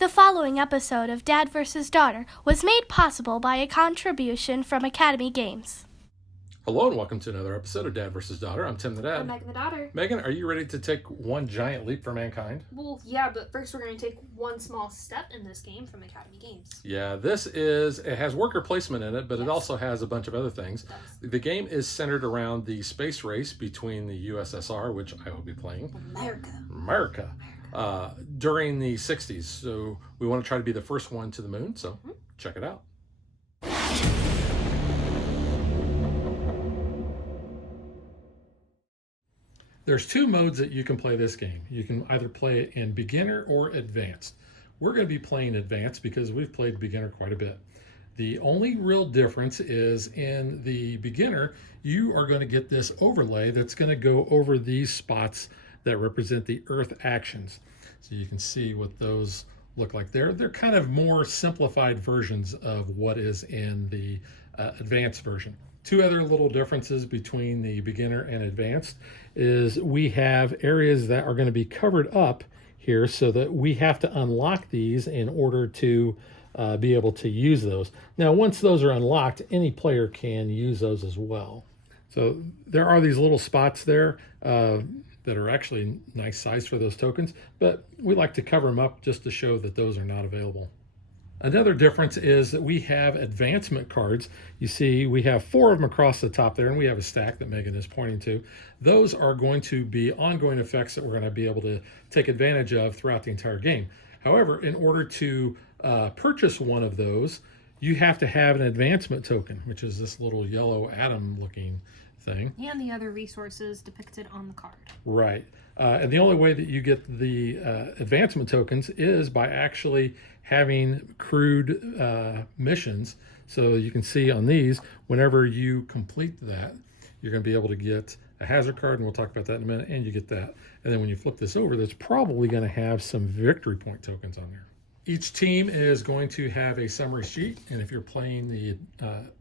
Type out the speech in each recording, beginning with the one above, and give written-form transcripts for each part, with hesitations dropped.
The following episode of Dad vs. Daughter was made possible by a contribution from Academy Games. Hello and welcome to another episode of Dad vs. Daughter. I'm Tim the Dad. I'm Megan the Daughter. Megan, are you ready to take one giant leap for mankind? Well, yeah, but first we're going to take one small step in this game from Academy Games. Yeah, it has worker placement in it, but It also has a bunch of other things. The game is centered around the space race between the USSR, which I will be playing. America. During the 60s. So we want to try to be the first one to the moon, so check it out. There's two modes that you can play this game. You can either play it in beginner or advanced. We're going to be playing advanced because we've played beginner quite a bit. The only real difference is in the beginner, you are going to get this overlay that's going to go over these spots that represent the Earth actions. So you can see what those look like there. They're kind of more simplified versions of what is in the advanced version. Two other little differences between the beginner and advanced is we have areas that are going to be covered up here so that we have to unlock these in order to be able to use those. Now, once those are unlocked, any player can use those as well. So there are these little spots there that are actually nice size for those tokens, but we like to cover them up just to show that those are not available. Another difference is that we have advancement cards. You see, we have 4 of them across the top there, and we have a stack that Megan is pointing to. Those are going to be ongoing effects that we're going to be able to take advantage of throughout the entire game. However, in order to purchase one of those, you have to have an advancement token, which is this little yellow atom looking thing. And the other resources depicted on the card. Right. And the only way that you get the advancement tokens is by actually having crewed missions. So you can see on these, whenever you complete that, you're going to be able to get a hazard card, and we'll talk about that in a minute, and you get that. And then when you flip this over, there's probably going to have some victory point tokens on there. Each team is going to have a summary sheet, and if you're playing the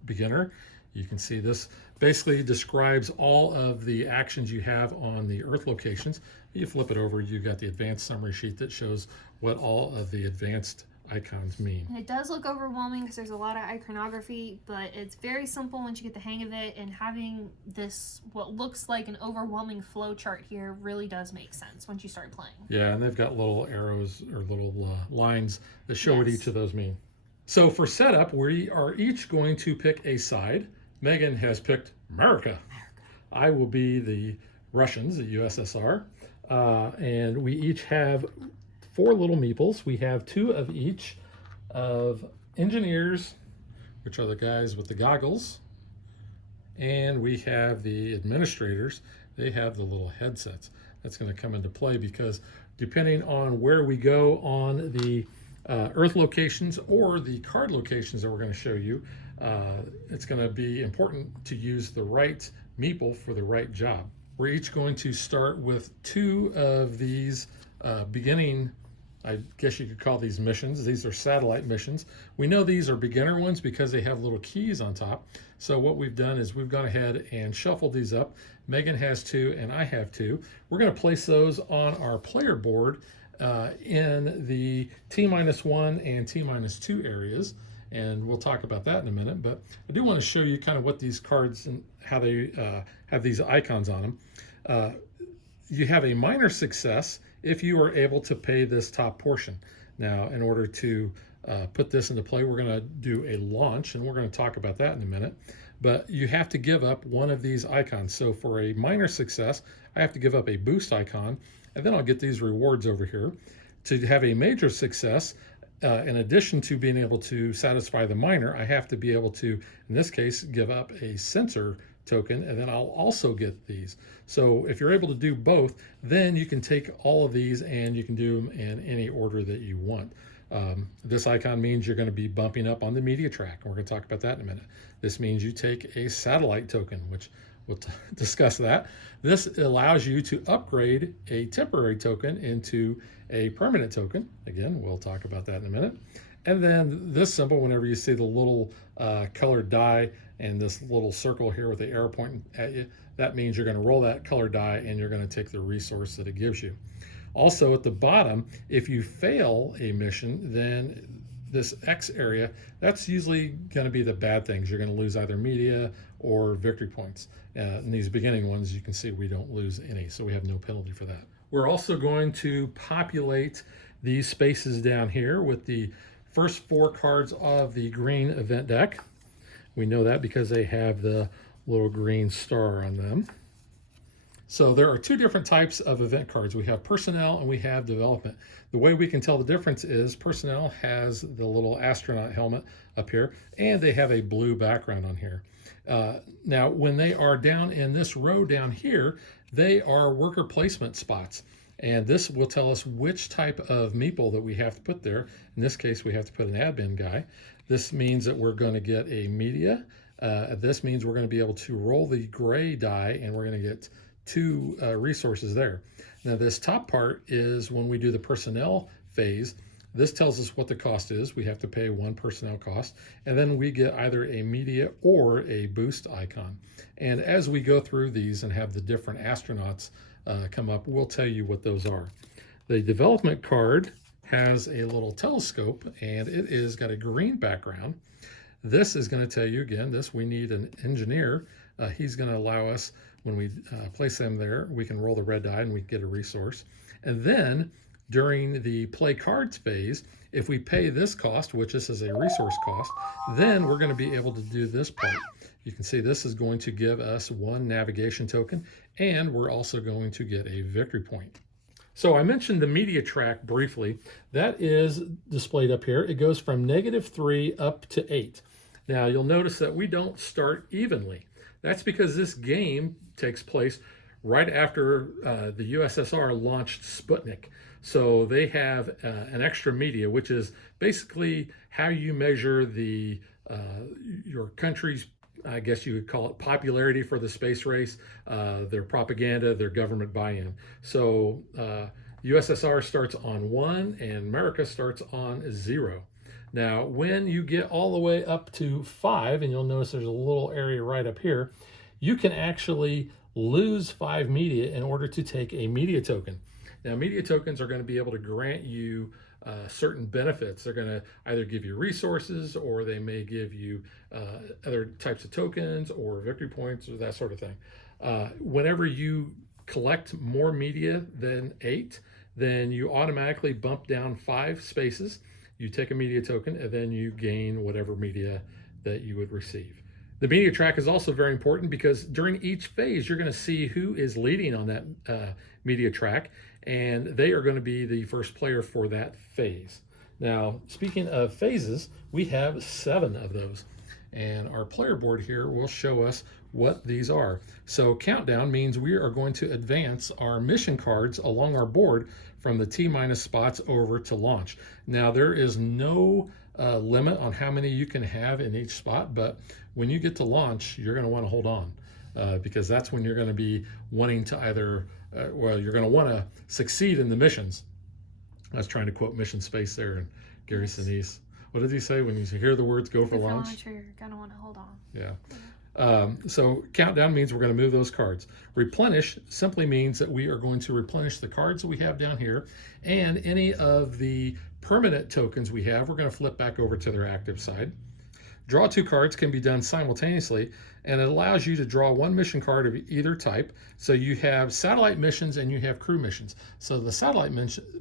beginner, you can see this basically describes all of the actions you have on the Earth locations. You flip it over, you've got the advanced summary sheet that shows what all of the advanced icons mean. And it does look overwhelming because there's a lot of iconography, but it's very simple once you get the hang of it, and having this, what looks like an overwhelming flow chart here, really does make sense once you start playing. Yeah, and they've got little arrows or little lines that show what each of those mean. So for setup, we are each going to pick a side. Megan has picked America. I will be the Russians, the USSR. And we each have 4 little meeples. We have 2 of each of engineers, which are the guys with the goggles. And we have the administrators. They have the little headsets. That's going to come into play because depending on where we go on the Earth locations or the card locations that we're going to show you, it's going to be important to use the right meeple for the right job. We're each going to start with 2 of these beginning, I guess you could call these missions. These are satellite missions. We know these are beginner ones because they have little keys on top. So what we've done is we've gone ahead and shuffled these up. Megan has 2 and I have 2. We're going to place those on our player board in the T-1 and T-2 areas. And we'll talk about that in a minute, but I do want to show you kind of what these cards and how they have these icons on them. You have a minor success if you are able to pay this top portion. Now, in order to put this into play, we're going to do a launch, and we're going to talk about that in a minute. But you have to give up one of these icons. So for a minor success, I have to give up a boost icon, and then I'll get these rewards over here. To have a major success, in addition to being able to satisfy the minor, I have to be able to, in this case, give up a sensor token, and then I'll also get these. So if you're able to do both, then you can take all of these and you can do them in any order that you want. This icon means you're going to be bumping up on the media track, and we're going to talk about that in a minute. This means you take a satellite token, which we'll discuss that. This allows you to upgrade a temporary token into a permanent token. Again, we'll talk about that in a minute. And then this symbol, whenever you see the little colored die and this little circle here with the arrow pointing at you, that means you're going to roll that colored die and you're going to take the resource that it gives you. Also at the bottom, if you fail a mission, then this X area, that's usually going to be the bad things. You're going to lose either media or victory points. In these beginning ones, you can see we don't lose any, so we have no penalty for that. We're also going to populate these spaces down here with the first 4 cards of the green event deck. We know that because they have the little green star on them. So there are 2 different types of event cards. We have personnel and we have development. The way we can tell the difference is personnel has the little astronaut helmet up here, and they have a blue background on here. Now, when they are down in this row down here, they are worker placement spots. And this will tell us which type of meeple that we have to put there. In this case, we have to put an admin guy. This means that we're going to get a media. This means we're going to be able to roll the gray die, and we're going to get 2 resources there. Now this top part is when we do the personnel phase. This tells us what the cost is. We have to pay 1 personnel cost, and then we get either a media or a boost icon. And as we go through these and have the different astronauts come up, we'll tell you what those are. The development card has a little telescope, and it is got a green background. This is going to tell you, again, we need an engineer. He's going to allow us, when we place them there, we can roll the red die and we get a resource. And then during the play cards phase, if we pay this cost, which this is a resource cost, then we're going to be able to do this part. You can see this is going to give us 1 navigation token, and we're also going to get a victory point. So I mentioned the media track briefly. That is displayed up here. It goes from -3 up to 8. Now you'll notice that we don't start evenly. That's because this game takes place right after the USSR launched Sputnik. So they have an extra media, which is basically how you measure the your country's, I guess you would call it, popularity for the space race, their propaganda, their government buy-in. So USSR starts on 1 and America starts on 0. Now, when you get all the way up to 5, and you'll notice there's a little area right up here, you can actually lose 5 media in order to take a media token. Now, media tokens are going to be able to grant you certain benefits. They're going to either give you resources, or they may give you other types of tokens or victory points or that sort of thing. Whenever you collect more media than 8, then you automatically bump down 5 spaces. You take a media token, and then you gain whatever media that you would receive. The media track is also very important because during each phase, you're going to see who is leading on that media track, and they are going to be the first player for that phase. Now, speaking of phases, we have 7 of those, and our player board here will show us what these are. So countdown means we are going to advance our mission cards along our board from the T- spots over to launch. Now, there is no limit on how many you can have in each spot, but when you get to launch, you're going to want to hold on because that's when you're going to be wanting to either, you're going to want to succeed in the missions. I was trying to quote Mission Space there, and Gary Sinise. What does he say when you hear the words "go for launch"? You're going to want to hold on. Yeah. So countdown means we're going to move those cards. Replenish simply means that we are going to replenish the cards that we have down here, and any of the permanent tokens we have, we're going to flip back over to their active side. Draw 2 cards can be done simultaneously, and it allows you to draw 1 mission card of either type. So you have satellite missions and you have crew missions. So the satellite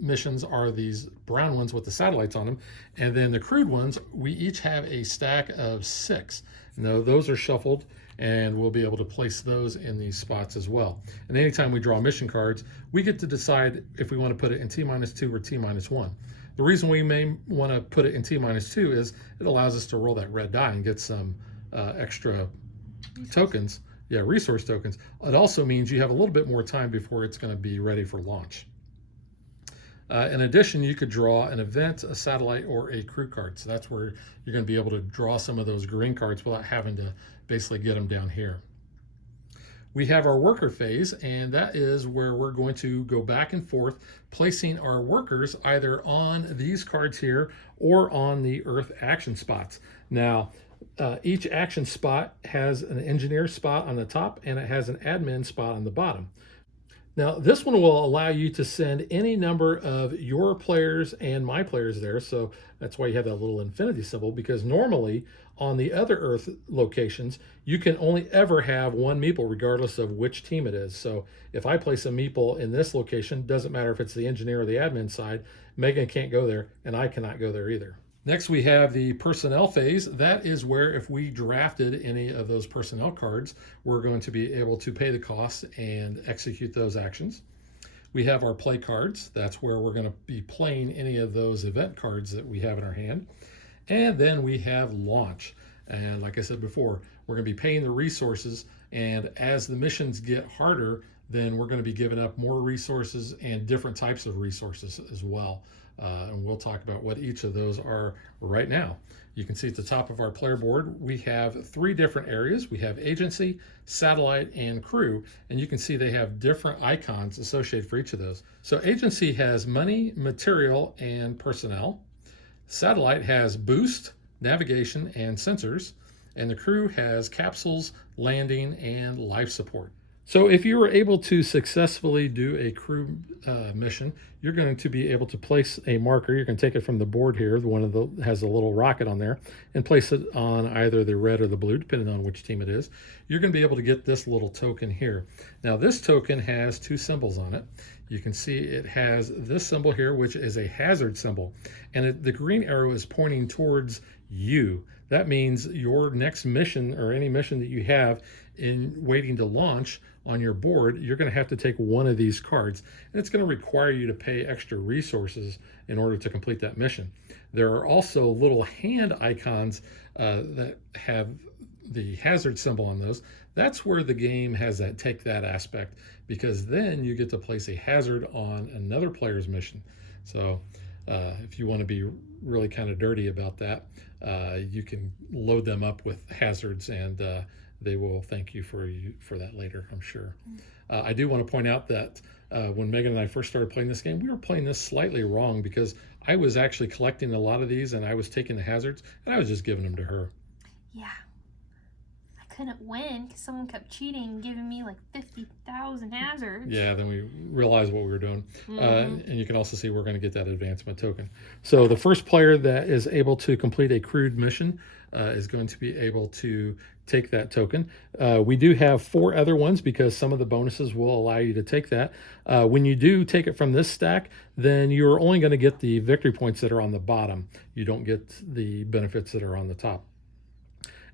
missions are these brown ones with the satellites on them, and then the crewed ones, we each have a stack of 6. Now those are shuffled, and we'll be able to place those in these spots as well. And anytime we draw mission cards, we get to decide if we want to put it in T-2 or T-1. The reason we may want to put it in T-2 is it allows us to roll that red die and get some extra tokens. Yeah, resource tokens. It also means you have a little bit more time before it's going to be ready for launch. In addition, you could draw an event, a satellite, or a crew card. So that's where you're going to be able to draw some of those green cards without having to basically get them down here. We have our worker phase, and that is where we're going to go back and forth, placing our workers either on these cards here or on the Earth action spots. Now, each action spot has an engineer spot on the top, and it has an admin spot on the bottom. Now, this one will allow you to send any number of your players and my players there. So that's why you have that little infinity symbol, because normally on the other Earth locations, you can only ever have one meeple regardless of which team it is. So if I place a meeple in this location, doesn't matter if it's the engineer or the admin side, Megan can't go there and I cannot go there either. Next, we have the personnel phase. That is where if we drafted any of those personnel cards, we're going to be able to pay the costs and execute those actions. We have our play cards. That's where we're going to be playing any of those event cards that we have in our hand. And then we have launch. And like I said before, we're going to be paying the resources. And as the missions get harder, then we're going to be giving up more resources and different types of resources as well. And we'll talk about what each of those are right now. You can see at the top of our player board, we have 3 different areas. We have agency, satellite, and crew. And you can see they have different icons associated for each of those. So agency has money, material, and personnel. Satellite has boost, navigation, and sensors. And the crew has capsules, landing, and life support. So if you were able to successfully do a crew mission, you're going to be able to place a marker. You can take it from the board here, the one that has a little rocket on there, and place it on either the red or the blue, depending on which team it is. You're going to be able to get this little token here. Now this token has 2 symbols on it. You can see it has this symbol here, which is a hazard symbol, and the green arrow is pointing towards you. That means your next mission, or any mission that you have in waiting to launch on your board, you're going to have to take one of these cards, and it's going to require you to pay extra resources in order to complete that mission. There are also little hand icons that have the hazard symbol on those. That's where the game has that take that aspect, because then you get to place a hazard on another player's mission. So if you want to be really kind of dirty about that, you can load them up with hazards, and they will thank you for that later, I'm sure. I do want to point out that when Megan and I first started playing this game, we were playing this slightly wrong, because I was actually collecting a lot of these, and I was taking the hazards, and I was just giving them to her. Yeah. I couldn't win because someone kept cheating and giving me like 50,000 hazards. Yeah, then we realized what we were doing. And you can also see we're going to get that advancement token. So the first player that is able to complete a crewed mission is going to be able to take that token. We do have 4 other ones, because some of the bonuses will allow you to take that. When you do take it from this stack, then you're only going to get the victory points that are on the bottom. You don't get the benefits that are on the top.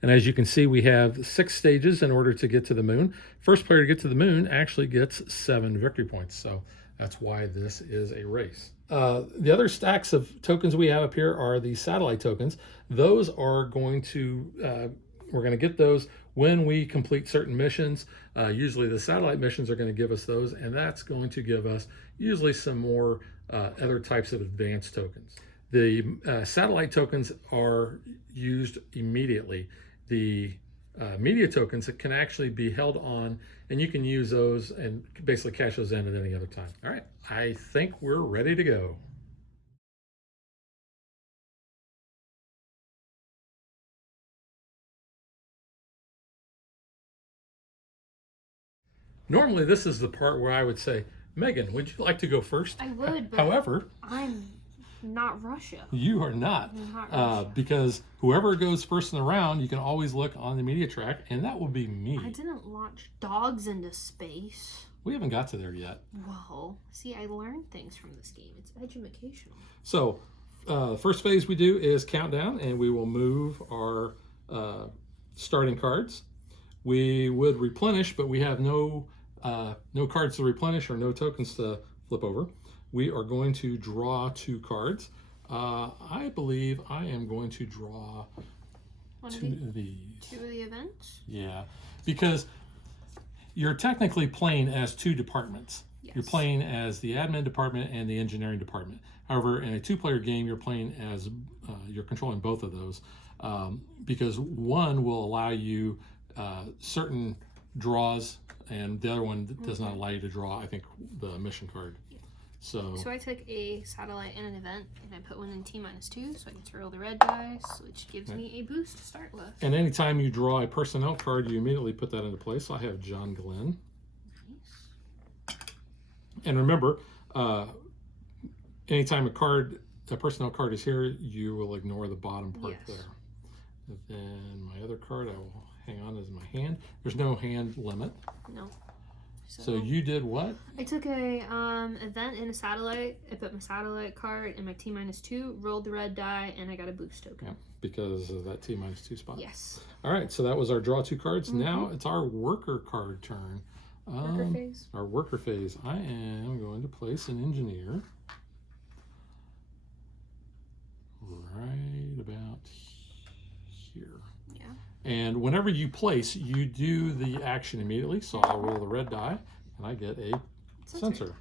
And as you can see, we have 6 stages in order to get to the moon. First player to get to the moon actually gets 7 victory points. So that's why this is a race. The other stacks of tokens we have up here are the satellite tokens. Those are going to, we're going to get those when we complete certain missions. Usually the satellite missions are going to give us those, and that's going to give us usually some more other types of advanced tokens. The satellite tokens are used immediately. The media tokens that can actually be held on, and you can use those and basically cash those in at any other time. All right, I think we're ready to go. Normally, this is the part where I would say, Megan, would you like to go first? I would, but however, I'm not Russia. You are not. I'm not Russia. Because whoever goes first in the round, you can always look on the media track, and that will be me. I didn't launch dogs into space. We haven't got to there yet. Whoa. See, I learned things from this game. It's educational. So, first phase we do is countdown, and we will move our starting cards. We would replenish, but we have no cards to replenish or no tokens to flip over. We are going to draw 2 cards. I believe I am going to draw 2 of these. 2 of the events? Yeah, because you're technically playing as 2 departments. Yes. You're playing as the admin department and the engineering department. However, in a 2-player game, you're playing as, you're controlling both of those, because one will allow you certain draws, and the other one does not allow you to draw, I think, the mission card. So I took a satellite and an event, and I put one in T-2, so I get to roll the red dice, which gives me a boost to start with. And anytime you draw a personnel card, you immediately put that into place. So I have John Glenn. Nice. And remember, anytime a personnel card is here, you will ignore the bottom part Yes. there. And then my other card I will hang on as my hand. There's no hand limit. No. So you did what? I took a event in a satellite. I put my satellite card in my T-2, rolled the red die, and I got a boost token. Yeah, because of that T-2 spot. Yes. All right, so that was our draw 2 cards. Now it's our worker card turn. Worker phase. Our worker phase. I am going to place an engineer right about here. Yeah. And whenever you place, you do the action immediately. So I'll roll the red die, and I get a sensor.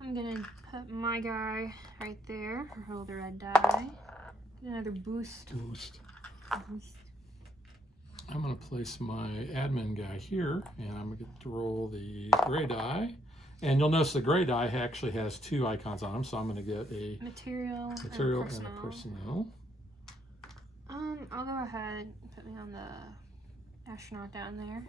I'm gonna put my guy right there. Roll the red die. Get another boost. Boost. I'm going to place my admin guy here, and I'm going to get to roll the gray die. And you'll notice the gray die actually has 2 icons on them, so I'm going to get a material and personnel. a personnel. I'll go ahead and put me on the astronaut down there.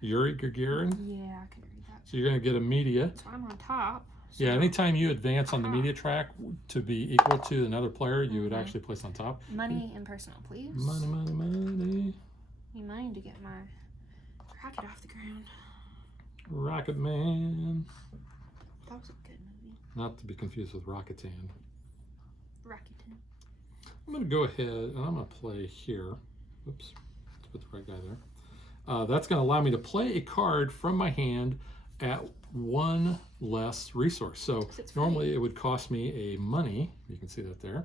Yuri Gagarin. Yeah, I can read that. So you're going to get a media. So I'm on top. So Yeah, anytime you advance on the media track to be equal to another player, you would actually place on top. Money and personnel, please. Money, money, money. Need money to get my rocket off the ground. Rocket Man. That was a good movie. Not to be confused with Rocketan. Rocketan. I'm going to go ahead and I'm going to play here. Oops, let's put the right guy there. That's going to allow me to play a card from my hand at 1 less resource. So normally it would cost me a money. You can see that there.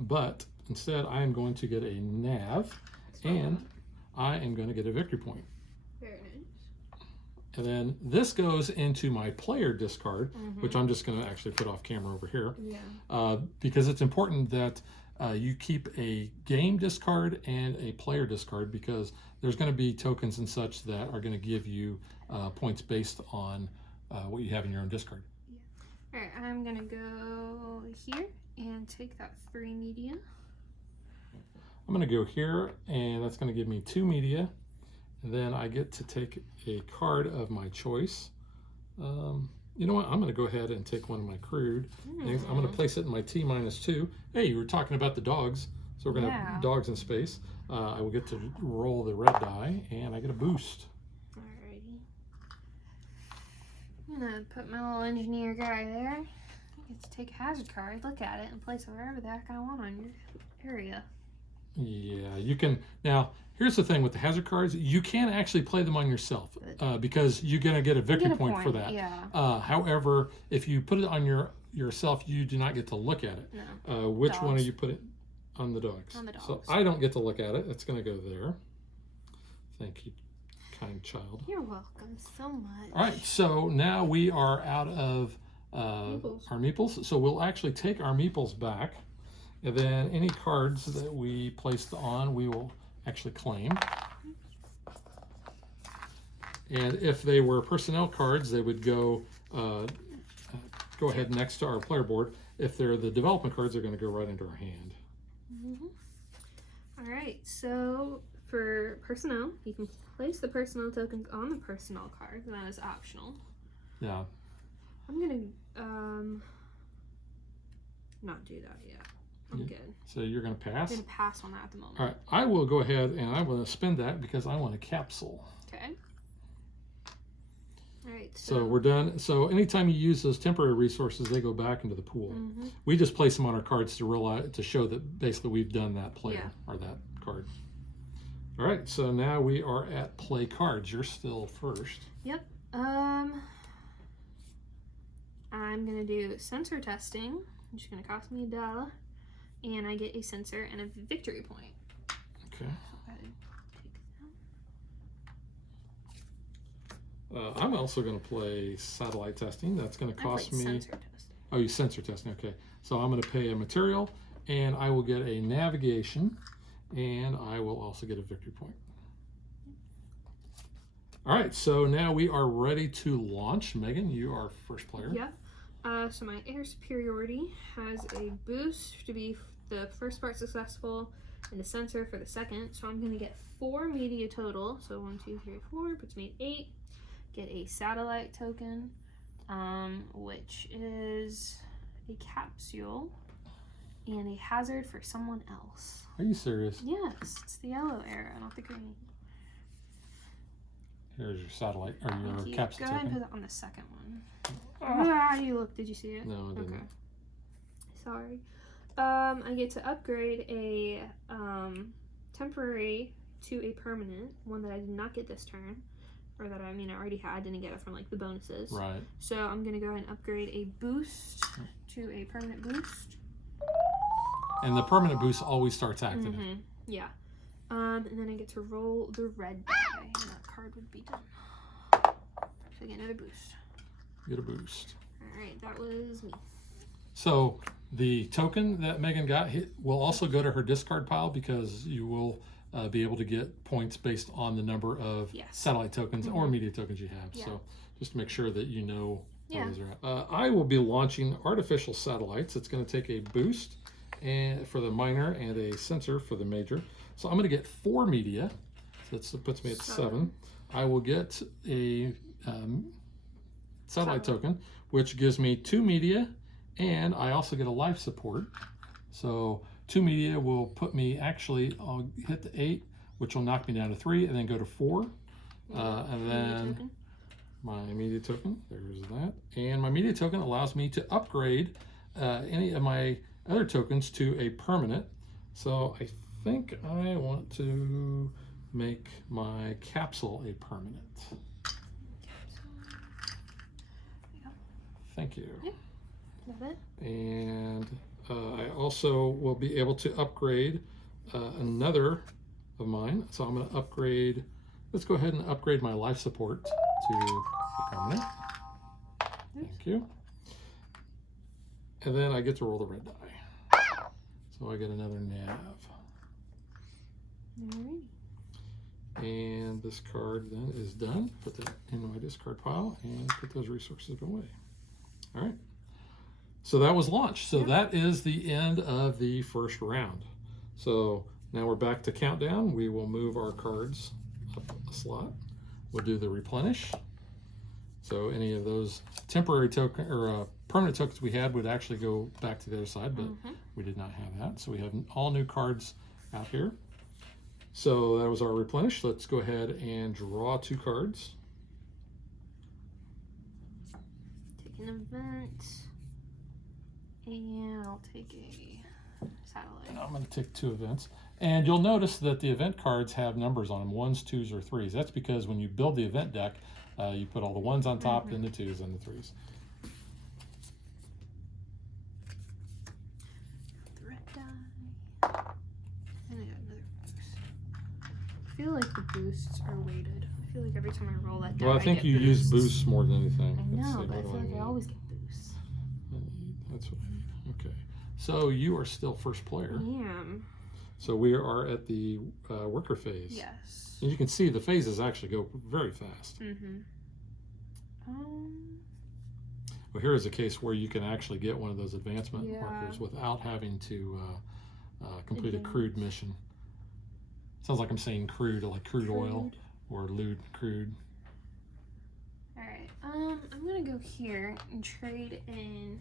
But instead I am going to get a nav and I am going to get a victory point. Very nice. And then this goes into my player discard, which I'm just going to actually put off camera over here. Yeah. Because it's important that you keep a game discard and a player discard, because there's going to be tokens and such that are going to give you points based on what you have in your own discard. Yeah. Alright, I'm going to go here and take that 3 media. I'm going to go here, and that's going to give me 2 media. And then I get to take a card of my choice. You know what? I'm going to go ahead and take one of my crude things. I'm going to place it in my T-2. Hey, you were talking about the dogs. So we're going to have dogs in space. I will get to roll the red die, and I get a boost. Alrighty. I'm going to put my little engineer guy there. I get to take a hazard card, look at it, and place it wherever the heck I want on your area. Yeah, you can. Now, here's the thing with the hazard cards. You can actually play them on yourself because you're going to get a victory point for that. Yeah. However, if you put it on yourself, you do not get to look at it. No. Which Dogs. one are you putting on the dogs? On the dogs. So I don't get to look at it. It's going to go there. Thank you, kind child. You're welcome so much. All right, so now we are out of Meeples. our meeples. So we'll actually take our meeples back. And then any cards that we placed on, we will actually claim. And if they were personnel cards, they would go ahead next to our player board. If they're the development cards, they're going to go right into our hand. All right, so for personnel, you can place the personnel tokens on the personnel card, and that is optional. Yeah. I'm going to not do that yet. I'm good. So you're going to pass? I'm going to pass on that at the moment. All right, I will go ahead and I will spend that because I want a capsule. Okay. All right. So we're done. So anytime you use those temporary resources, they go back into the pool. We just place them on our cards to show that basically we've done that player or that card. All right, so now we are at play cards. You're still first. Yep. I'm going to do sensor testing, which is going to cost me $1. And I get a sensor and a victory point. Okay. So I take that. I'm also going to play satellite testing. That's going to cost me. Sensor testing. Oh, you sensor testing. Okay. So I'm going to pay a material, and I will get a navigation, and I will also get a victory point. All right. So now we are ready to launch. Megan, you are first player. Yep. So my air superiority has a boost to be the first part successful and the sensor for the second. So I'm going to get 4 media total. So 1, 2, 3, 4 puts me at 8. Get a satellite token. which is a capsule and a hazard for someone else. Are you serious? Yes, it's the yellow arrow, not the green. Here's your satellite, or your capsule Go ahead and token. put it on the second one. Ah, you look. Did you see it? No, I didn't. Okay. Sorry. I get to upgrade a temporary to a permanent, one that I did not get this turn. Or that, I mean, I already had. I didn't get it from, like, the bonuses. Right. So I'm going to go ahead and upgrade a boost to a permanent boost. And the permanent boost always starts active. Yeah. And then I get to roll the red die. And that card would be done. So I get another boost. Get a boost. Alright, that was me. So the token that Megan got will also go to her discard pile, because you will be able to get points based on the number of satellite tokens or media tokens you have. So just to make sure that you know where those are at. I will be launching artificial satellites. It's going to take a boost and for the minor and a sensor for the major. So I'm going to get 4 media. So that puts me at 7. I will get a satellite token, which gives me 2 media, and I also get a life support. So 2 media will put me, actually, I'll hit the 8, which will knock me down to 3, and then go to 4. And then my media token, there's that. And my media token allows me to upgrade any of my other tokens to a permanent. So I think I want to make my capsule a permanent. Thank you. Love it. And I also will be able to upgrade another of mine. So I'm going to upgrade, let's go ahead and upgrade my life support to permanent. Thank you. And then I get to roll the red die. So I get another nav. Alrighty. And this card then is done. Put that in my discard pile and put those resources away. All right. So that was launched. So that is the end of the first round. So now we're back to countdown. We will move our cards up a slot. We'll do the replenish. So any of those temporary token or permanent tokens we had would actually go back to the other side, but we did not have that. So we have all new cards out here. So that was our replenish. Let's go ahead and draw 2 cards. Take an event. And I'll take a satellite. And I'm going to take 2 events. And you'll notice that the event cards have numbers on them, 1s, 2s, or 3s. That's because when you build the event deck, you put all the 1s on top, then the 2s, and the 3s. The red die. And I got another boost. I feel like the boosts are weighted. I feel like every time I roll that die, Well, I think get you use boosts. boosts more than anything. I Let's know, see, but I what feel do like I need? always get boosts. That's what I need. Okay. So you are still first player. I am. So we are at the worker phase. Yes. And you can see the phases actually go very fast. Well, here is a case where you can actually get one of those advancement markers without having to complete a crude mission. Sounds like I'm saying crude, like crude oil or lewd crude. Alright, I'm gonna go here and trade in.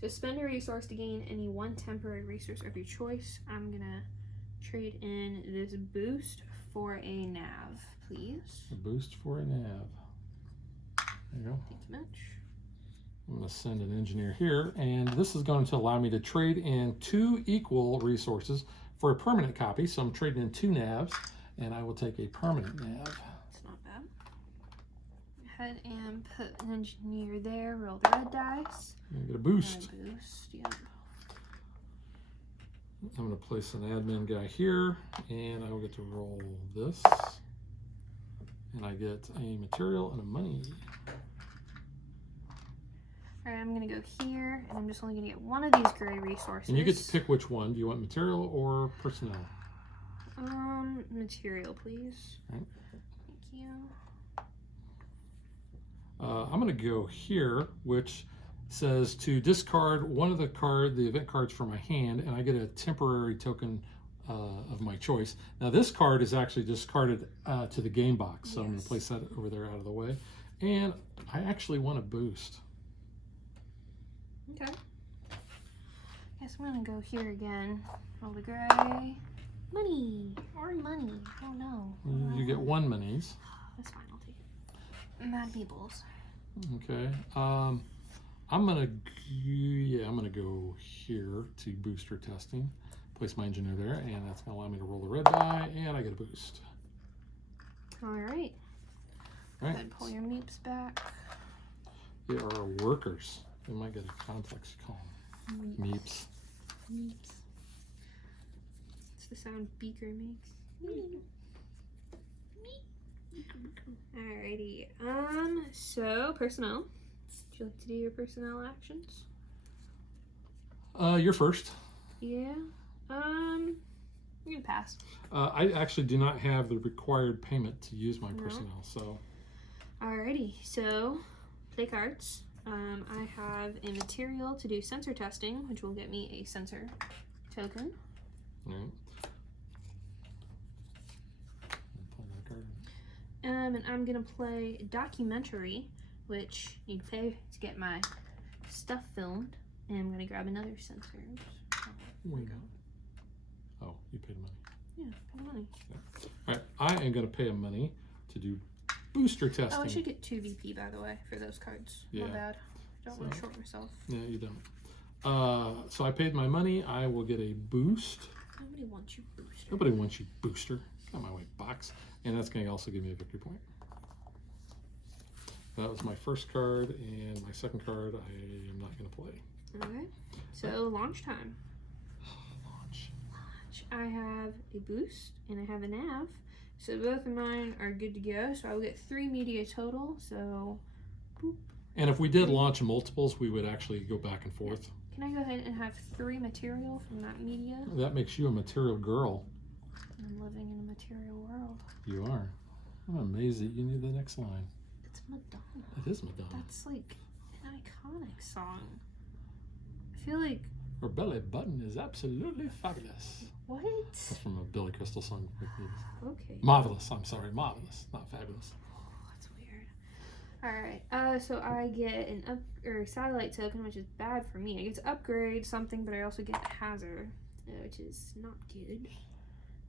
So spend a resource to gain any 1 temporary resource of your choice. I'm gonna trade in this boost for a nav, please. A boost for a nav. There you go. Thank you much. I'm going to send an engineer here, and this is going to allow me to trade in 2 equal resources for a permanent copy. So I'm trading in 2 navs, and I will take a permanent nav. That's not bad. Go ahead and put an engineer there. Roll the red dice. And get a boost. And a boost, yep. I'm going to place an admin guy here, and I will get to roll this. And I get a material and a money. Alright, I'm gonna go here, and I'm just only gonna get 1 of these gray resources. And you get to pick which one. Do you want material or personnel? Material, please. Right. Thank you. I'm going to go here, which says to discard one of the event cards from my hand, and I get a temporary token of my choice. Now this card is actually discarded to the game box, so I'm going to place that over there out of the way. And I actually want a boost. Okay. Guess I'm gonna go here again. Roll the gray. Money or money. Oh no. You get 1 monies. That's fine. I'll take it. Mad Peoples. Okay. I'm gonna go here to booster testing. Place my engineer there, and that's gonna allow me to roll the red die, and I get a boost. All right. All right. Go ahead, pull your meeps back. They are workers. They might get a complex call. Meeps. Meeps. It's the sound Beaker makes. Alrighty. So personnel. Would you like to do your personnel actions? You're first. Yeah. I'm gonna pass. I actually do not have the required payment to use my personnel, so. Alrighty. So play cards. I have a material to do sensor testing, which will get me a sensor token. All right. Pull that card. And I'm gonna play documentary, which you can pay to get my stuff filmed. And I'm gonna grab another sensor. Wait. Oh, you paid money. Yeah, pay money. Yeah. All right, I am gonna pay a money to do booster testing. Oh, I should get 2 VP, by the way, for those cards. Yeah. My bad. Don't want to So- short myself. Yeah, you don't. So I paid my money. I will get a boost. Nobody wants you booster. Nobody wants you, booster. Got my white box, and that's going to also give me a victory point. That was my first card, and my second card I am not going to play. Okay. So launch time. Launch. I have a boost and I have a nav. So both of mine are good to go. So I will get 3 media total. So boop. And if we did launch multiples, we would actually go back and forth. Can I go ahead and have 3 material from that media? That makes you a material girl. I'm living in a material world. You are. I'm amazed that you knew the next line. It's Madonna. It is Madonna. That's like an iconic song. I feel like, Her belly button is absolutely fabulous. what? That's from a Billy Crystal song. Okay. Marvelous. I'm sorry, marvelous, not fabulous. That's weird. Alright, so I get a satellite token, which is bad for me. I get to upgrade something, but I also get hazard, which is not good.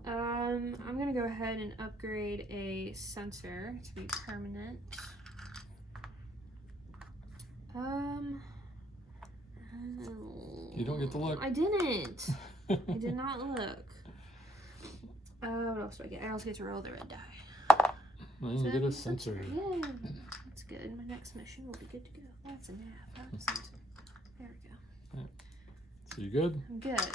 I'm gonna go ahead and upgrade a sensor to be permanent. You don't get to look. I didn't. I did not look. What else do I get? I also get to roll the red die. Well, you get a sensor. Yeah, that's good. My next mission will be good to go. Oh, that's a nav, not a sensor. There we go. So you good? I'm good.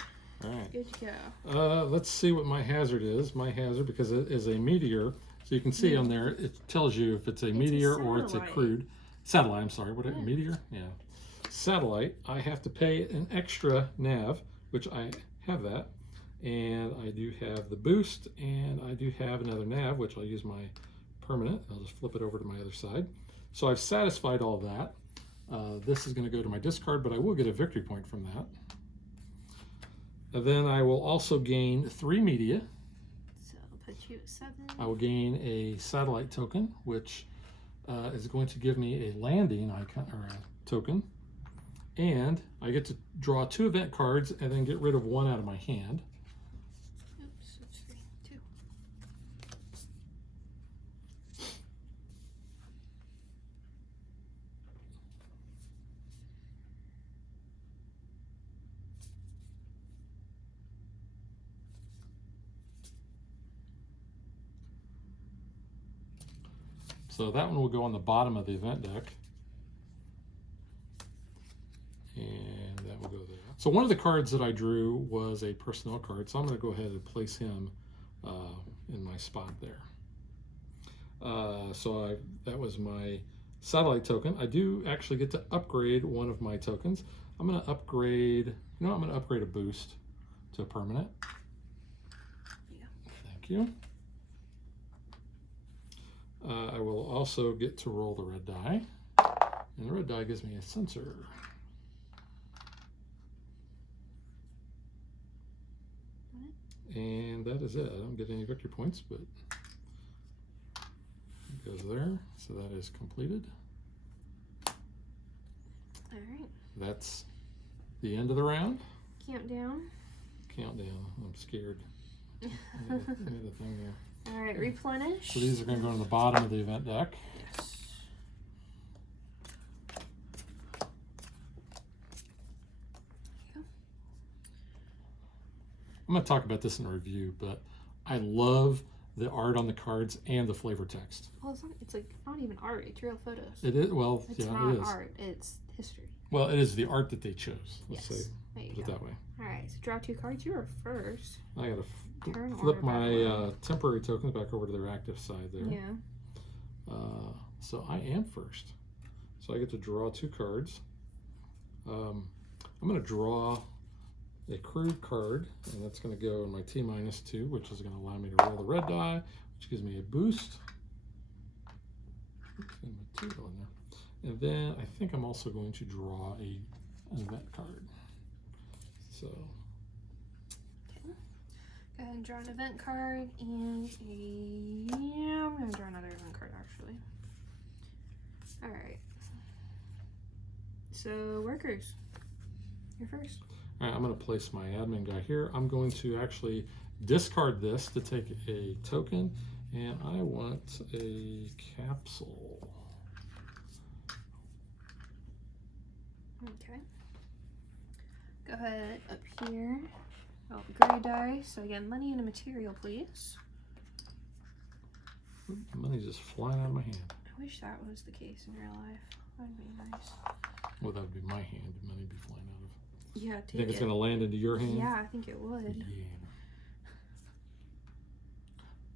All right. Good to go. Let's see what my hazard is. My hazard, because it is a meteor, so you can see on there, it tells you if it's a meteor or it's a satellite. crude. Satellite, I'm sorry. What, Yeah. meteor? Yeah. Satellite, I have to pay an extra nav, which I have that. And I do have the boost, and I do have another nav, which I'll use my permanent. I'll just flip it over to my other side. So I've satisfied all that. This is going to go to my discard, but I will get a victory point from that. And then I will also gain 3 media. So I'll put you at 7. I will gain a satellite token, which is going to give me a landing icon or a token. And I get to draw 2 event cards and then get rid of 1 out of my hand. Oops, it's 3, 2. So that one will go on the bottom of the event deck. And that will go there. So one of the cards that I drew was a personnel card, so I'm going to go ahead and place him in my spot there. That was my satellite token. I do actually get to upgrade one of my tokens. I'm going to upgrade, I'm going to upgrade a boost to a permanent. Yeah. Thank you. I will also get to roll the red die, and the red die gives me a sensor. And that is it. I don't get any victory points, but it goes there. So that is completed. All right. that's the end of the round. Countdown. Countdown. I'm scared. I got a thing there. All right, replenish. So these are going to go on the bottom of the event deck. Yes. I'm going to talk about this in a review, but I love the art on the cards and the flavor text. Well, it's like not even art. It's real photos. It is, well, It's yeah, not it is. art. It's history. Well, it is the art that they chose. Let's Yes. say, There you put it go. that way. All right, so draw 2 cards. You are first. I got to Turn flip order my temporary tokens back over to their active side there. Yeah. So I am first. So I get to draw 2 cards. I'm going to draw a crude card, and that's going to go in my T-2, which is going to allow me to roll the red die, which gives me a boost. Oops, and material in there. And then I think I'm also going to draw an event card. So Go ahead and draw an event card and I'm going to draw another event card actually. All right. So workers, you're first. all right, I'm going to place my admin guy here. I'm going to actually discard this to take a token, and I want a capsule. Okay. Go ahead up here. Oh, gray die. So again, money and a material, please. Money's just flying out of my hand. I wish that was the case in real life. That'd be nice. Well, that would be my hand. Money would be flying out of. Yeah, You take think it's it. going to land into your hand? Yeah, I think it would. Yeah.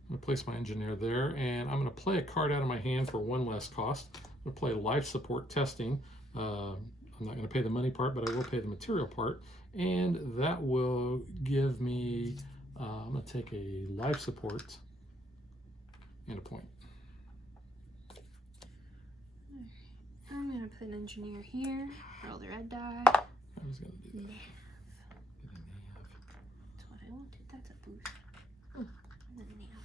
I'm going to place my engineer there, and I'm going to play a card out of my hand for 1 less cost. I'm going to play life support testing. I'm not going to pay the money part, but I will pay the material part, and that will give me, I'm going to take a life support and a point. I'm gonna put an engineer here. Roll the red die. I was going to do that. Nav. Get a nav. That's what I wanted. That's a boost. And then nav.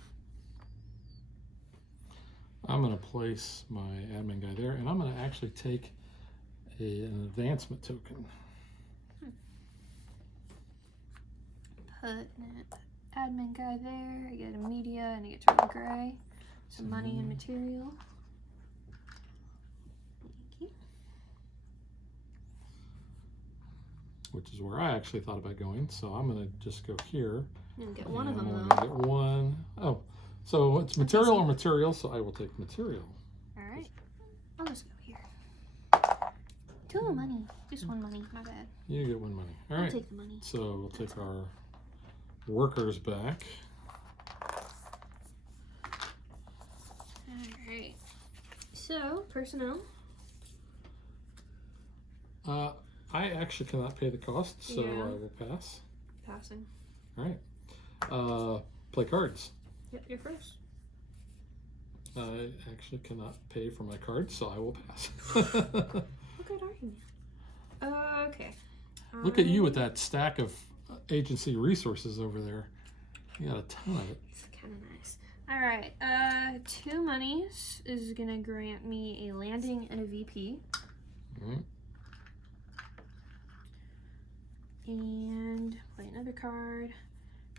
I'm going to place my admin guy there, and I'm going to actually take an advancement token. Put an admin guy there. I get a media and I get to roll gray. Some money and material. Thank you. Which is where I actually thought about going. So I'm going to just go here. And get one of and them I'm though. gonna get one. Oh, so it's material or material, so I will take material. Alright. I'll just go here. 2 money. Just 1 money. My bad. You get 1 money. All I'll right. take the money. So we'll take our workers back. Alright. So, personnel. I actually cannot pay the cost, so Yeah. I will pass. Passing. All right. Play cards. Yep, you're first. I actually cannot pay for my cards, so I will pass. What card are you now? Okay. Look at you with that stack of agency resources over there. You got a ton of it. It's kind of nice. All right. 2 monies is gonna grant me a landing and a VP, All right. and play another card.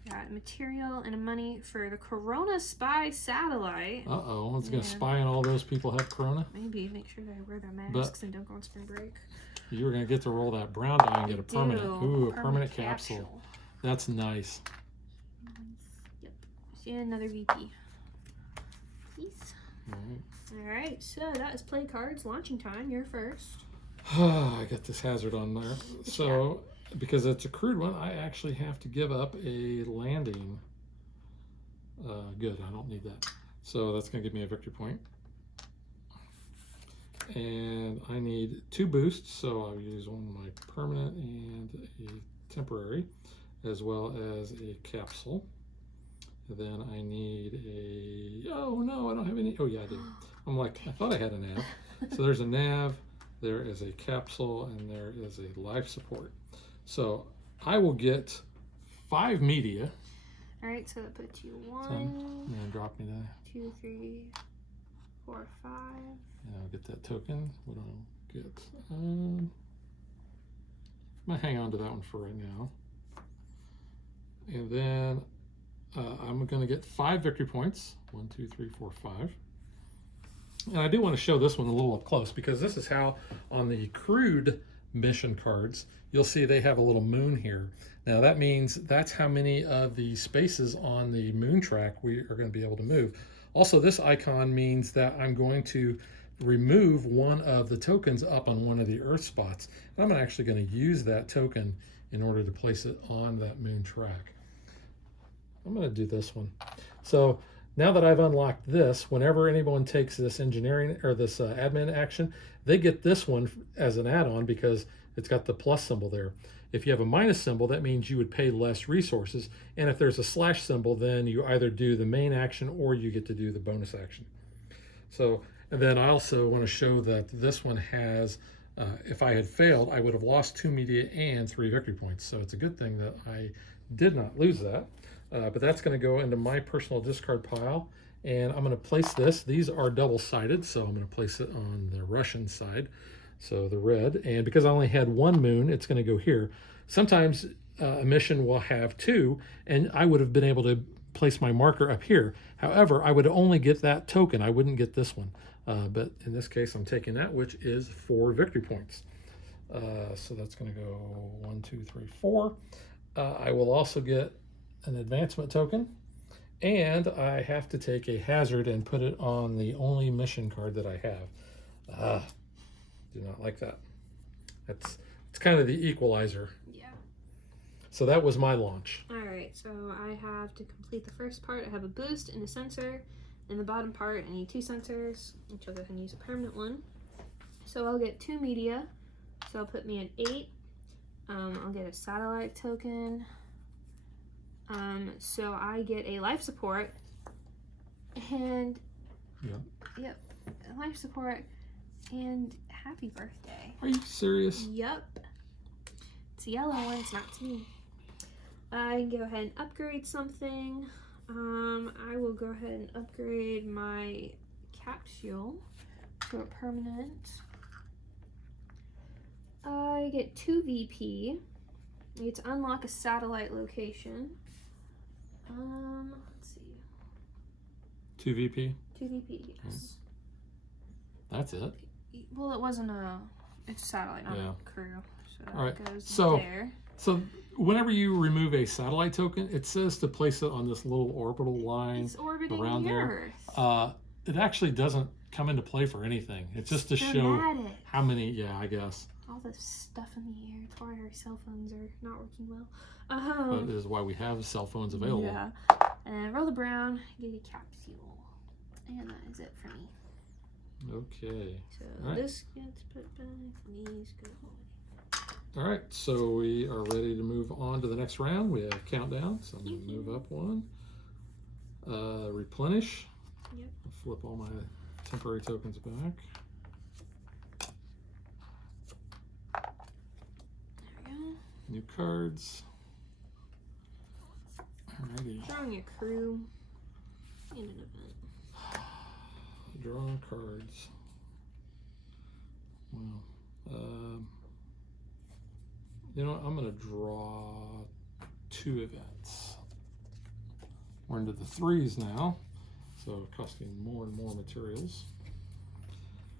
Got material and a money for the Corona Spy satellite. Uh-oh, it's going to Yeah. spy on all those people who have corona. Maybe make sure they wear their masks But- and don't go on spring break. You're going to get to roll that brown die and get a Do. permanent. Ooh, a permanent capsule. That's nice. Yep. See another VP. Please. All right. All right. So that is play cards. Launching time. You're first. I got this hazard on there. So, because it's a crude one, I actually have to give up a landing. Good, I don't need that. So that's going to give me a victory point. And I need 2 boosts, so I'll use one of my permanent and a temporary, as well as a capsule. And then I need a, oh no, I don't have any, oh yeah, I do. I'm like, I thought I had a nav. So there's a nav, there is a capsule, and there is a life support. So I will get 5 media. All right. So that puts you 1, And then drop me that. 2, 3, 4, 5. And I'll get that token. What do I get? I'm gonna hang on to that one for right now. And then I'm gonna get 5 victory points. 1, 2, 3, 4, 5. And I do want to show this one a little up close because this is how on the crude mission cards, you'll see they have a little moon here. Now that means that's how many of the spaces on the moon track we are going to be able to move. Also, this icon means that I'm going to remove one of the tokens up on one of the Earth spots. And I'm actually going to use that token in order to place it on that moon track. I'm going to do this one. So now that I've unlocked this, whenever anyone takes this engineering or this admin action, they get this one as an add-on because it's got the plus symbol there. If you have a minus symbol, that means you would pay less resources. And if there's a slash symbol, then you either do the main action or you get to do the bonus action. So, and then I also want to show that this one has, if I had failed, I would have lost 2 media and 3 victory points. So it's a good thing that I did not lose that. But that's going to go into my personal discard pile. And I'm going to place this. These are double-sided, so I'm going to place it on the Russian side. So the red. And because I only had 1 moon, it's going to go here. Sometimes a mission will have 2, and I would have been able to place my marker up here. However, I would only get that token. I wouldn't get this one. But in this case, I'm taking that, which is 4 victory points. So that's going to go 1, 2, 3, 4. I will also get an advancement token, and I have to take a hazard and put it on the only mission card that I have. Do not like that. It's kind of the equalizer. Yeah. So that was my launch. All right, so I have to complete the first part. I have a boost and a sensor. In the bottom part, I need 2 sensors, which I'll go ahead and use a permanent one. So I'll get 2 media. So I'll put me at 8. I'll get a satellite token. So I get a life support. And yep, life support and happy birthday. Are you serious? Yep. It's a yellow one, it's not to me. I can go ahead and upgrade something. I will go ahead and upgrade my capsule to a permanent. I get 2 VP. I get to unlock a satellite location. Let's see. 2 VP? 2 VP, yes. That's it? Well, it wasn't it's a satellite, not a crew. So all right. Goes So, there. So whenever you remove a satellite token, it says to place it on this little orbital line around the there. Earth. It actually doesn't come into play for anything. It's just to show how many, I guess. All the stuff in the air. It's why our cell phones are not working well. That is why we have cell phones available. Yeah. And roll the brown, get a capsule. And that is it for me. Okay. So right. This gets put back, these go away. All right, so we are ready to move on to the next round. We have countdown, so I'm going to move up 1. Replenish. Yep. I'll flip all my temporary tokens back. There we go. New cards. Alrighty. Drawing a crew and an event. Draw cards. Well, you know what? I'm going to draw 2 events. We're into the 3s now, so costing more and more materials.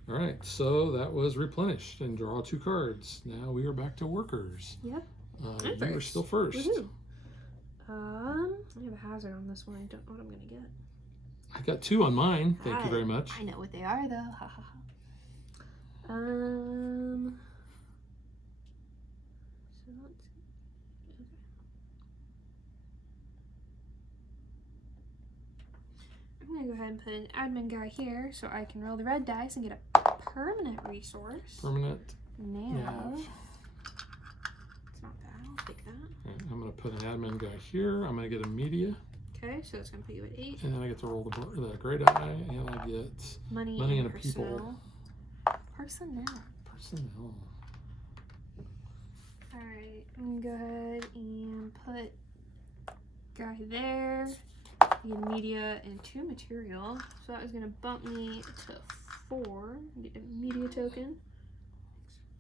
All right, so that was replenished and draw 2 cards. Now we are back to workers. Yep. You are still first. Woohoo. I have a hazard on this one. I don't know what I'm going to get. I got 2 on mine. Thank you very much. I know what they are, though. Ha ha ha. So let's see. Okay. I'm gonna go ahead and put an admin guy here so I can roll the red dice and get a permanent resource. Permanent. Now. It's not bad. I'll take that. Right, I'm going to put an admin guy here. I'm going to get a media. Okay, so it's going to put you at 8. And then I get to roll the gray die, and I get money and a personnel. people. Personnel. Personnel. Alright, I'm going to go ahead and put guy there. Get a media and 2 material. So that is going to bump me to 4. Get a media token.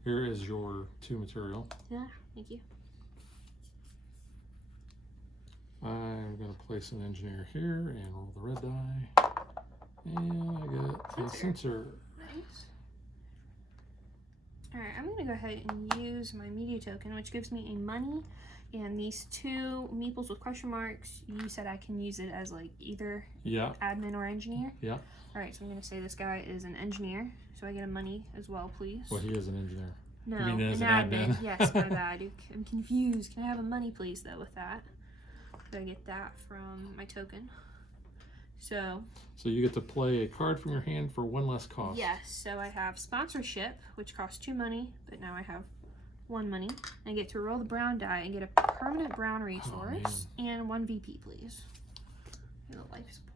Here is your 2 material. Yeah. Thank you. I'm going to place an engineer here and roll the red die. And I get a sensor. Nice. Alright, I'm going to go ahead and use my media token, which gives me a money and these 2 meeples with question marks. You said I can use it as like either admin or engineer? Yeah. Alright, so I'm going to say this guy is an engineer, so I get a money as well, please. Well, he is an engineer. No, you mean as an admin. Yes, my bad. I'm confused. Can I have a money, please, though, with that? I get that from my token. So you get to play a card from your hand for 1 less cost. yes, so I have sponsorship, which costs 2 money, but now I have 1 money. I get to roll the brown die and get a permanent brown resource and 1 VP, please. And a life support.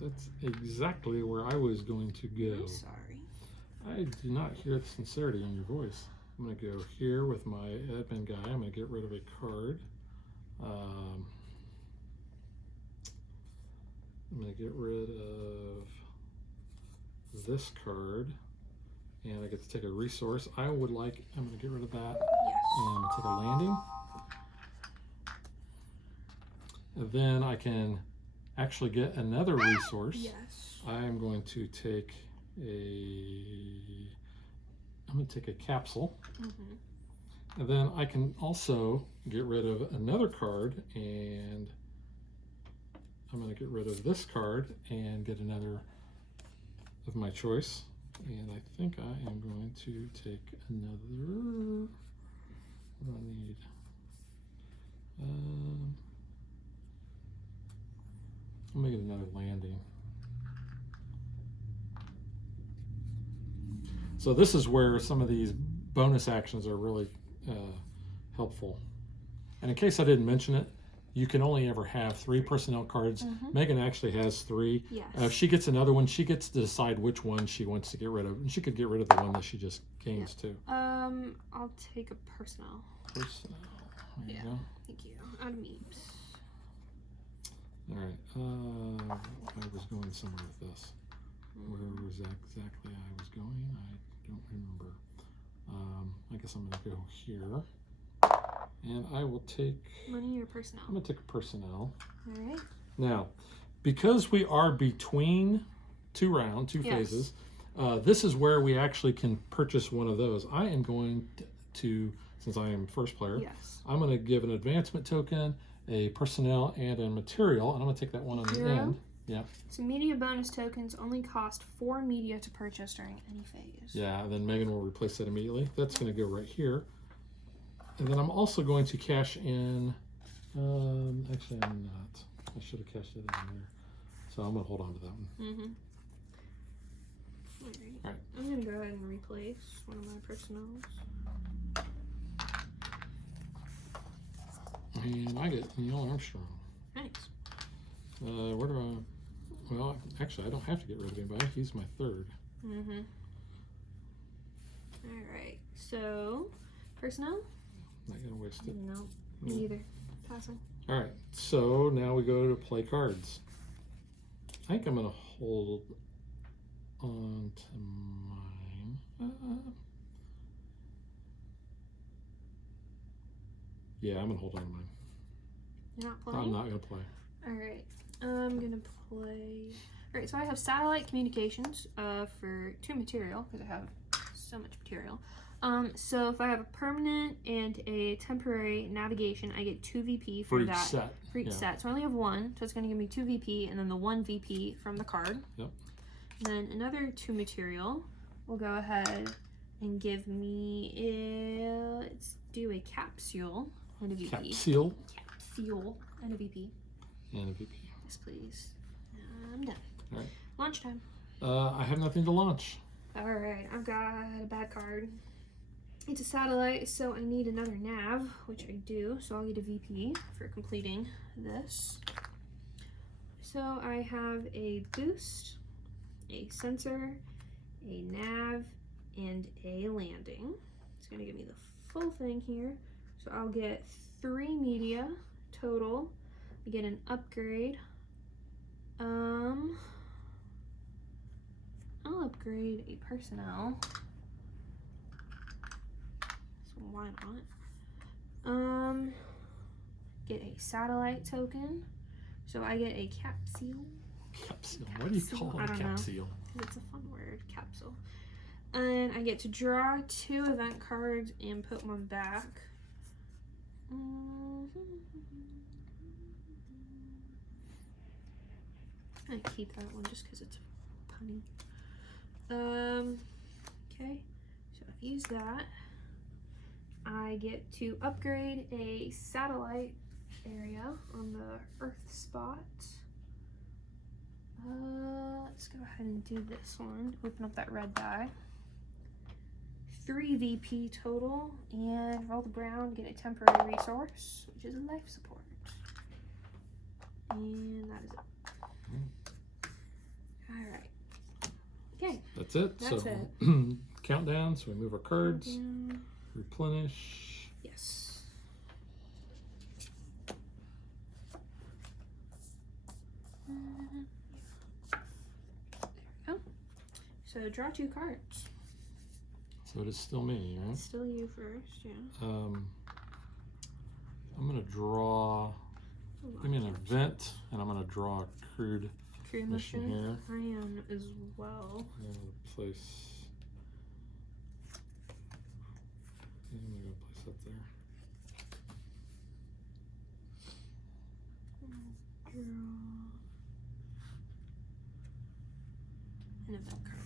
That's exactly where I was going to go. I'm sorry. I do not hear the sincerity in your voice. I'm going to go here with my admin guy. I'm going to get rid of a card. I'm going to get rid of this card. And I get to take a resource. I'm going to get rid of that. Yes. And take a landing. And then I can actually get another resource. Yes. I'm going to take a capsule. And then I can also get rid of another card, and I'm going to get rid of this card and get another of my choice. And I think I am going to take another. What do I need? I'll make it another landing. So this is where some of these bonus actions are really helpful. And in case I didn't mention it, you can only ever have 3 personnel cards. Megan actually has 3. Yes. If she gets another one, she gets to decide which one she wants to get rid of. And she could get rid of the one that she just gains too. I'll take a personnel. Personnel. There you go. Thank you. Out of meeps. All right. I was going somewhere with this. Where was exactly I was going? I don't remember. I guess I'm going to go here. And I will take... Money or personnel? I'm going to take a personnel. All right. Now, because we are between 2 phases, this is where we actually can purchase one of those. I am going to, since I am first player, I'm going to give an advancement token, a personnel, and a material. And I'm going to take that one on the end. Yeah. So media bonus tokens only cost 4 media to purchase during any phase. Yeah, and then Megan will replace that immediately. That's going to go right here. And then I'm also going to cash in, actually I'm not. I should have cashed it in there. So I'm going to hold on to that one. All right. I'm going to go ahead and replace one of my personnels. And I get Neil Armstrong. Nice. Where do I... Well, actually, I don't have to get rid of anybody. He's my 3rd. All right. So, personnel? Not going to waste it. No, me either. Passing. All right. So now we go to play cards. I think I'm going to hold on to mine. Yeah, I'm going to hold on to mine. You're not playing? I'm not going to play. All right. I'm going to play... All right, so I have satellite communications for 2 material, because I have so much material. So if I have a permanent and a temporary navigation, I get 2 VP for each that. set. For each set. So I only have 1, so it's going to give me 2 VP and then the 1 VP from the card. Yep. And then another 2 material will go ahead and give me let's do a capsule and a VP. Capsule. Capsule and a VP. And a VP. Yes, please. I'm done. All right. Launch time. I have nothing to launch. All right, I've got a bad card. It's a satellite, so I need another nav, which I do. So I'll get a VP for completing this. So I have a boost, a sensor, a nav, and a landing. It's gonna give me the full thing here. So I'll get 3 media total. I get an upgrade. I'll upgrade a personnel. so why not? Get a satellite token. So I get a capsule. Capsule. What do you call it? A capsule? It's a fun word, capsule. And I get to draw 2 event cards and put one back. I keep that one just because it's punny. Okay, so I've used that. I get to upgrade a satellite area on the Earth spot. Let's go ahead and do this one. Open up that red die. 3 VP total, and roll the brown, get a temporary resource, which is a life support. And that is it. Alright. Okay. That's it. That's so it. countdown, so we move our cards, Countdown. replenish. Yes. There we go. So draw 2 cards. So it is still me, right? Still you first, yeah. I'm gonna draw. Give me an event, and I'm gonna draw a crude Crew mission mission. here. I am as well. I'm gonna place. I'm gonna go place that there. Draw an event card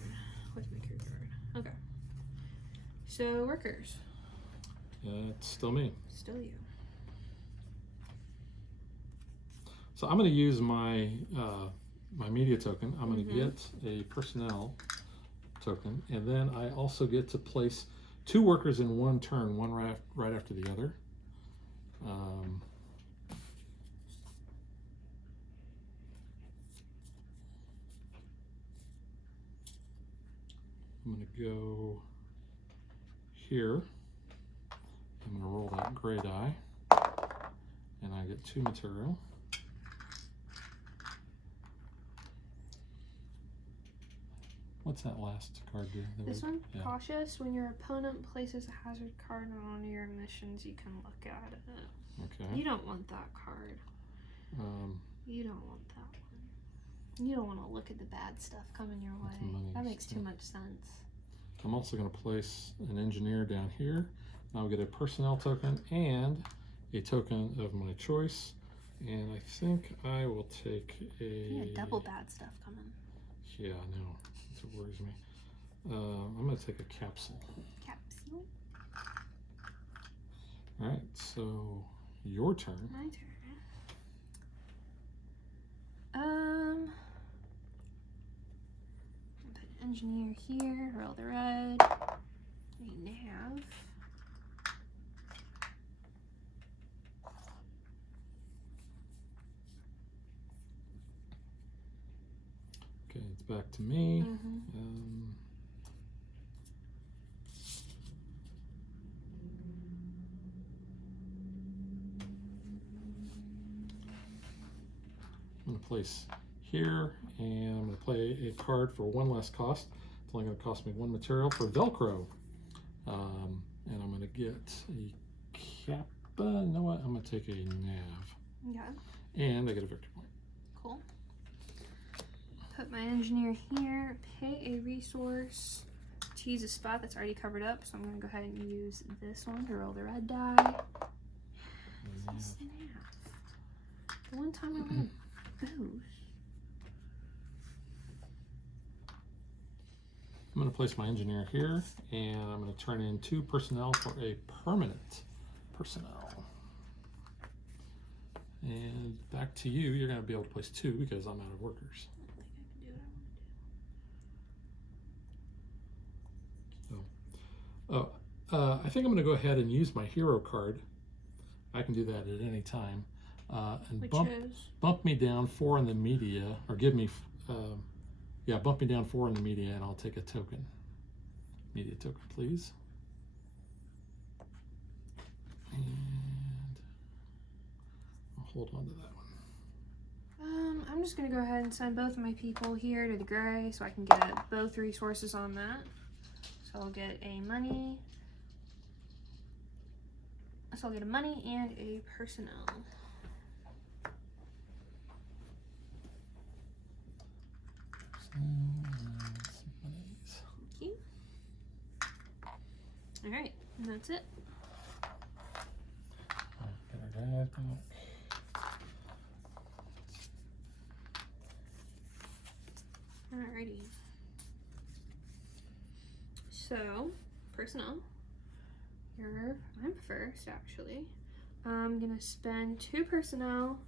with my crew card. Okay. So workers. It's still me. Still you. So I'm going to use my my media token. I'm going to get a personnel token, and then I also get to place 2 workers in one turn, one right after the other. I'm going to go here. I'm going to roll that gray die, and I get 2 material. What's that last card do? This one? Yeah. Cautious. When your opponent places a hazard card on one of your missions, you can look at it. Okay. You don't want that card. You don't want that one. You don't want to look at the bad stuff coming your way. That makes too much sense. I'm also going to place an engineer down here. I'll get a personnel token and a token of my choice. And I think I will take a... Yeah, double bad stuff coming. Yeah, I know. That's what worries me. I'm going to take a capsule. Capsule. All right, so your turn. My turn. Put an engineer here. Roll the red. Nav. Okay, it's back to me. I'm going to place here, and I'm going to play a card for 1 less cost. It's only going to cost me 1 material for Velcro. And I'm going to get a Kappa. You know what? I'm going to take a Nav. Yeah. And I get a victory point. Cool. Put my engineer here. Pay a resource to use a spot that's already covered up. So I'm going to go ahead and use this one to roll the red die. Snap. The one time I want to boost. I'm going to place my engineer here, and I'm going to turn in 2 personnel for a permanent personnel. And back to you. You're going to be able to place 2 because I'm out of workers. I think I'm going to go ahead and use my hero card. I can do that at any time. And bump me down 4 in the media, or give me, bump me down 4 in the media, and I'll take a token. Media token, please. And I'll hold on to that one. I'm just going to go ahead and send both of my people here to the gray so I can get both resources on that. So I'll get a money So I'll get a money and a personnel. Thank you. All right, and that's it. Alrighty. So, personnel. I'm first, actually. I'm gonna spend 2 personnel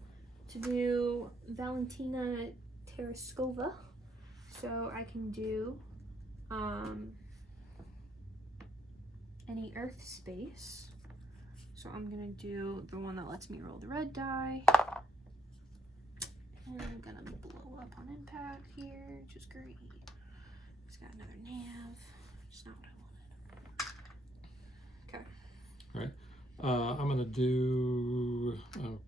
to do Valentina Tereskova. So I can do any Earth space. So I'm gonna do the one that lets me roll the red die. And I'm gonna blow up on impact here, which is great. It's got another nav. It's not what I wanted. Okay. All right. I'm gonna do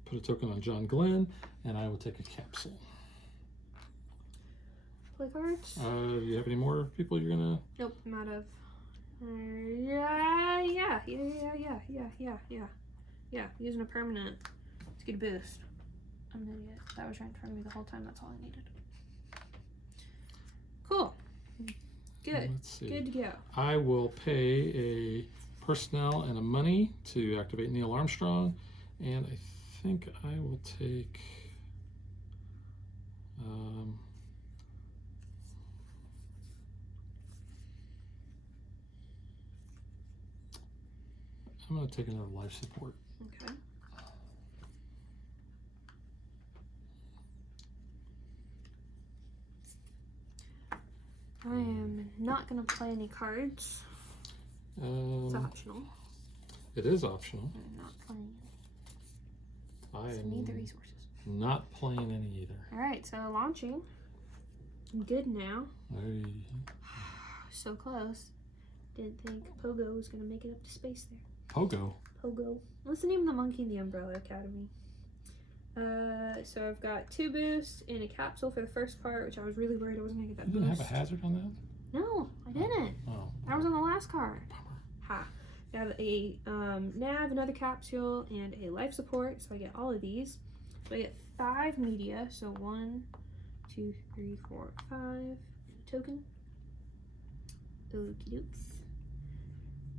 put a token on John Glenn, and I will take a capsule. Play cards? You have any more people you're gonna? Nope, I'm out of. Yeah. Using a permanent to get a boost. I'm an idiot. That was right in front of me the whole time. That's all I needed. Cool. Good. Let's see. Good to go. I will pay a personnel and a money to activate Neil Armstrong, and I think I will take. I'm going to take another life support. Okay. I am not going to play any cards. It's optional. It is optional. I'm not playing any. I I need the resources. Not playing any either. Alright, so launching. I'm good now. Hey. So close. Didn't think Pogo was going to make it up to space there. Pogo. Pogo. What's the name of the monkey in the Umbrella Academy? So I've got 2 boosts and a capsule for the first part, which I was really worried I wasn't going to get that You didn't boost. have a hazard on that? No, I didn't. Oh. That was on the last card. Bummer. Ha. I have a nav, another capsule, and a life support, so I get all of these. So I get 5 media, so 1, 2, 3, 4, 5. And a token. Okie dokes.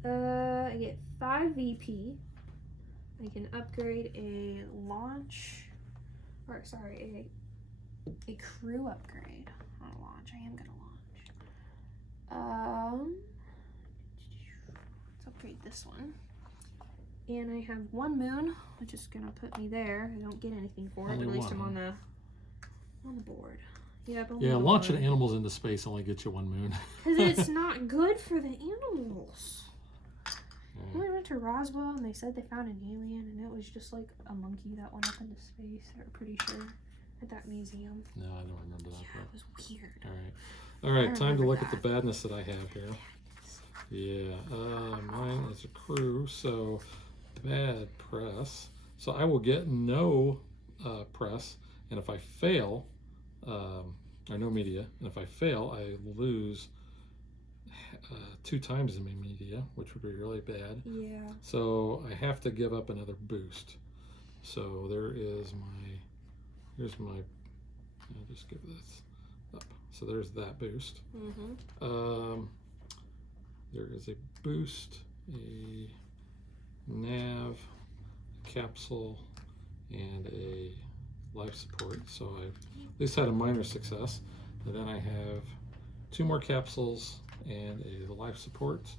I get 5 VP. I can upgrade a launch, or sorry, a crew upgrade on a launch. I am gonna launch. Let's upgrade this one. And I have 1 moon, which is gonna put me there. I don't get anything for it, Only but at least one, I'm on huh? the board. Yep, I'm Yeah, on the launching board. animals into space only gets you 1 moon. Because it's not good for the animals. We went to Roswell and they said they found an alien and it was just like a monkey that went up into space. They were pretty sure at that museum. No, I don't remember that. Yeah, it was weird. All right, I time to remember look at that. the badness that I have here. Yeah, mine is a crew, so bad press. So I will get no press, and if I fail, or no media, and if I fail, I lose 2 times in my media, which would be really bad. Yeah. So I have to give up another boost. So here's my, I'll just give this up. So there's that boost. Mm-hmm. There is a boost, a nav, a capsule, and a life support. So I at least had a minor success. And then I have 2 more capsules and a life support.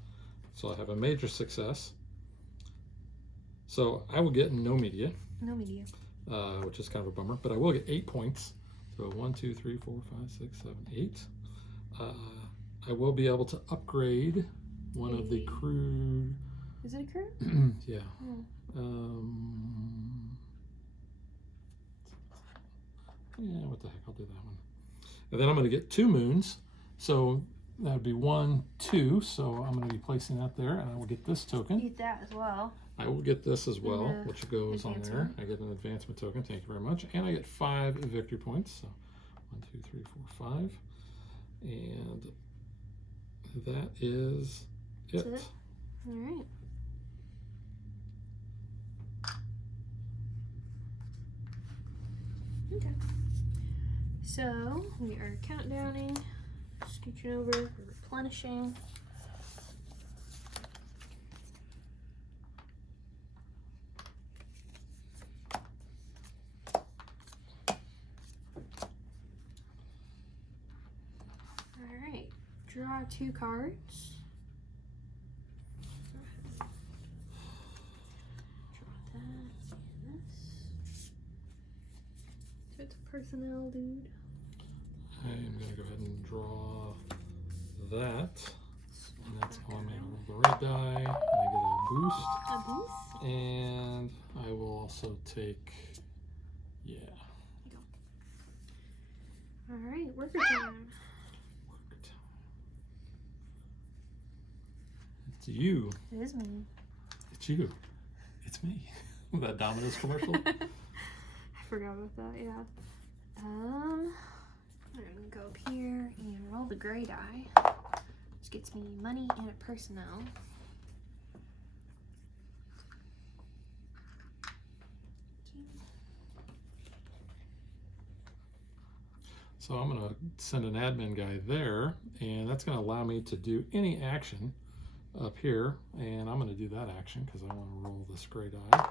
So I have a major success. So I will get no media. No media. Which is kind of a bummer, but I will get 8 points. So 1, 2, 3, 4, 5, 6, 7, 8. I will be able to upgrade one of the crew. Is it a crew? Yeah. Oh. Yeah, what the heck, I'll do that one. And then I'm going to get 2 moons. So that would be 1, 2. So I'm going to be placing that there, and I will get this token. Eat that as well. I will get this as well, And, which goes on there. advancement. I get an advancement token, thank you very much. And I get 5 victory points. So 1, 2, 3, 4, 5. And that is it. That's it? All right. Okay. So we are countdowning, scooching over, replenishing. All right, draw 2 cards. So it's personnel, dude. I'm going to go ahead and draw that. And that's how I'm going to roll the red die. And I get a boost. A boost? And I will also take, yeah. There you go. All right, worker time. Work time. It's you. It is me. It's you. It's me. That Domino's commercial. I forgot about that, yeah. I'm gonna go up here and roll the gray die, which gets me money and a personnel. So I'm going to send an admin guy there, and that's going to allow me to do any action up here, and I'm going to do that action because I want to roll this gray die,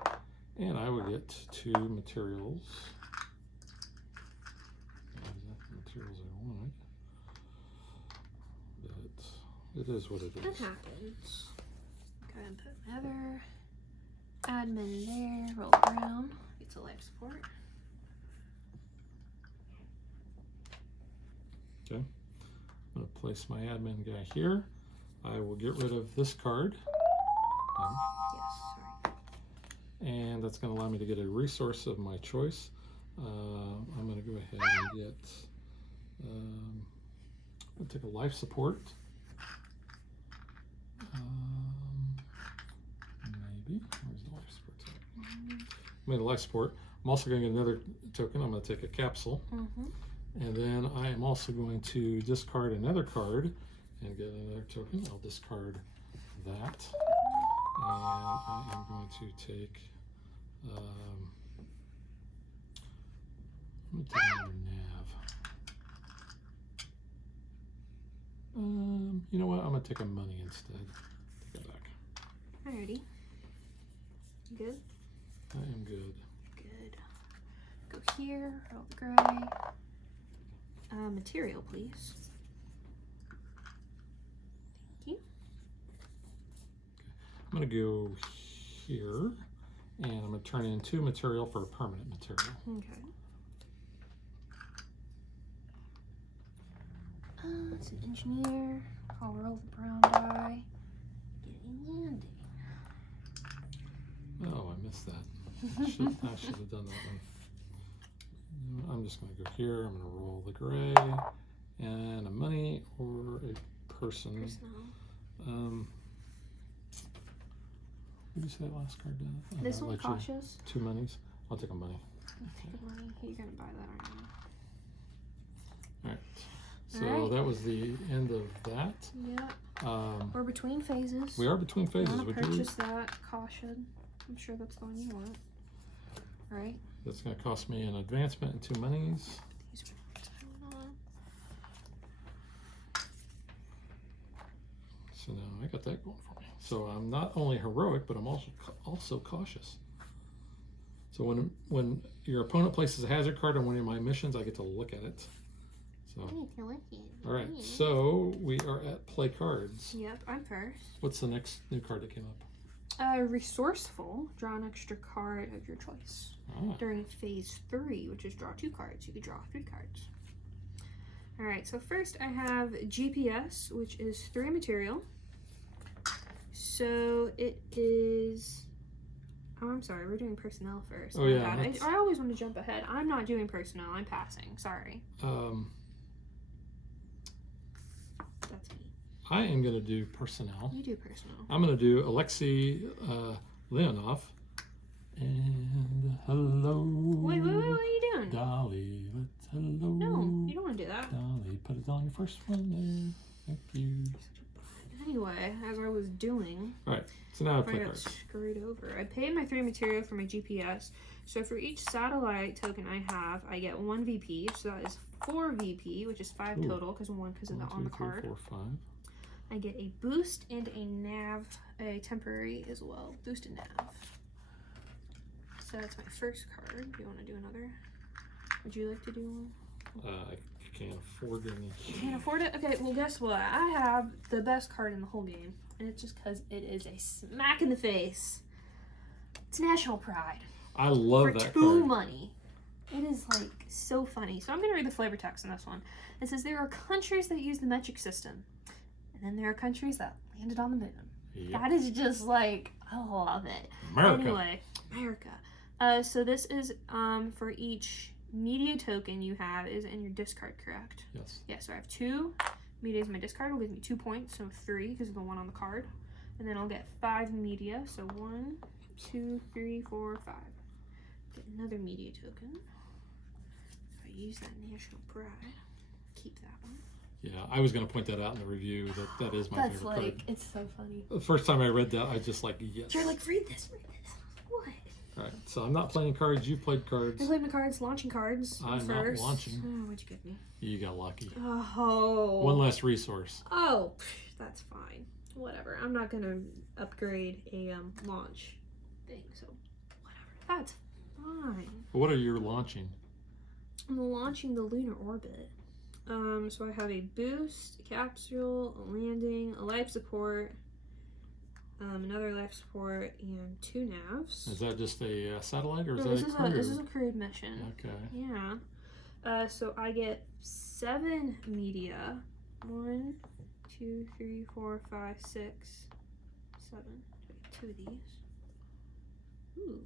and I will get 2 materials. Materials I want, but it is what it is. That happens. Go ahead and put another admin there, roll brown, gets a life support. Okay, I'm going to place my admin guy here. I will get rid of this card. Yes, sorry. And that's going to allow me to get a resource of my choice. I'm going to go ahead and get, I'll take a life support. Maybe, where's the life support? I made a life support. I'm also going to get another token. I'm going to take a capsule. And then I am also going to discard another card and get another token. I'll discard that. And I am going to take, I'm going to take another nav. You know what? I'm going to take a money instead. Take that back. Alrighty. You good? I am good. Good. Go here, roll the gray. Material, please. Thank you. I'm going to go here, and I'm going to turn in 2 material for a permanent material. Okay. It's an engineer. I'll roll the brown die. Getting landing. Oh, I missed that. I should have done that one. I'm just going to go here. I'm going to roll the gray and a money or a person. Personnel. What did you say that last card did? This one, cautious. 2 monies. I'll take a money. Take a money. You're gonna buy that, aren't you? All right. So Alright. that was the end of that. Yep. We're between phases. We are between phases. I'm gonna Would you? purchase that caution. I'm sure that's the one you want. All right. That's going to cost me an advancement and 2 monies. These are going on. So now I got that going for me. So I'm not only heroic, but I'm also cautious. So when your opponent places a hazard card on one of my missions, I get to look at it. So all right, so we are at play cards. Yep, I'm first. What's the next new card that came up? Resourceful. Draw an extra card of your choice. During phase 3, which is draw 2 cards. You could draw 3 cards. All right, so first I have GPS, which is 3 material. So it is, oh, I'm sorry, we're doing personnel first. Oh, yeah. I always want to jump ahead. I'm not doing personnel, I'm passing, sorry. That's me. I am going to do personnel. You do personnel. I'm going to do Alexei Leonov. And hello. Wait, what are you doing? Dolly, let's hello. No, you don't want to do that. Dolly, put it on your first one there. Thank you. anyway, as I was doing, All right, so now I I play got cards. screwed over. I paid my 3 material for my GPS. So for each satellite token I have, I get 1 VP. So that is 4 VP, which is 5 Ooh. total because of the 1, on the 2, 3, card. 4, 5. I get a boost and a nav, a temporary as well. Boost and nav. So that's my first card. Do you want to do another? Would you like to do one? I can't afford any. You can't afford it? Okay, well guess what? I have the best card in the whole game. And it's just because it is a smack in the face. It's national pride. I love For that 2 card. money. It is like so funny. So I'm going to read the flavor text on this one. It says there are countries that use the metric system. And then there are countries that landed on the moon. Yep. That is just like, I love it. America. Anyway, America. So this is for each media token you have is in your discard, correct? Yes. Yeah, so I have 2 media in my discard. Will give me 2 points, so 3 because of the one on the card. And then I'll get 5 media, so 1, 2, 3, 4, 5. Get another media token. If I use that national pride, keep that one. Yeah, I was going to point that out in the review that is my That's favorite like, card. it's so funny. The first time I read that, I just like, yes. You're like, read this, read this. What? All right, so I'm not playing cards. You played cards. I played my cards, launching cards. I'm first. not launching. Oh, what'd you give me? You got lucky. Oh. One less resource. Oh, that's fine. Whatever. I'm not gonna upgrade a launch thing, so whatever. That's fine. What are you launching? I'm launching the lunar orbit. So I have a boost, a capsule, a landing, a life support, another life support, and 2 navs. Is that just a satellite or is No, that a crew? this is a crewed mission. Okay. Yeah. So I get 7 media. 1, 2, 3, 4, 5, 6, 7. 2 of these. Ooh,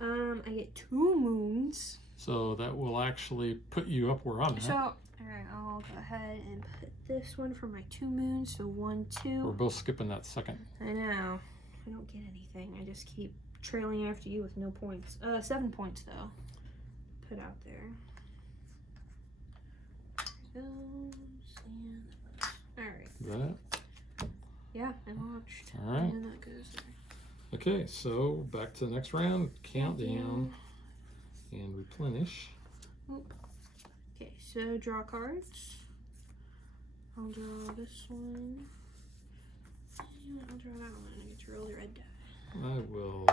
okay. I get 2 moons. So that will actually put you up where I'm at. So, alright, I'll go ahead and put this one for my 2 moons. So 1, 2. We're both skipping that second. I know. I don't get anything. I just keep trailing after you with no points. 7 points though. Put out there. There goes. And alright. Is that it? Yeah, I launched. All right. And that goes there. Okay, so back to the next round. Countdown and replenish. Okay, so draw cards. I'll draw this one. And I'll draw that one. I get to roll the red die. I will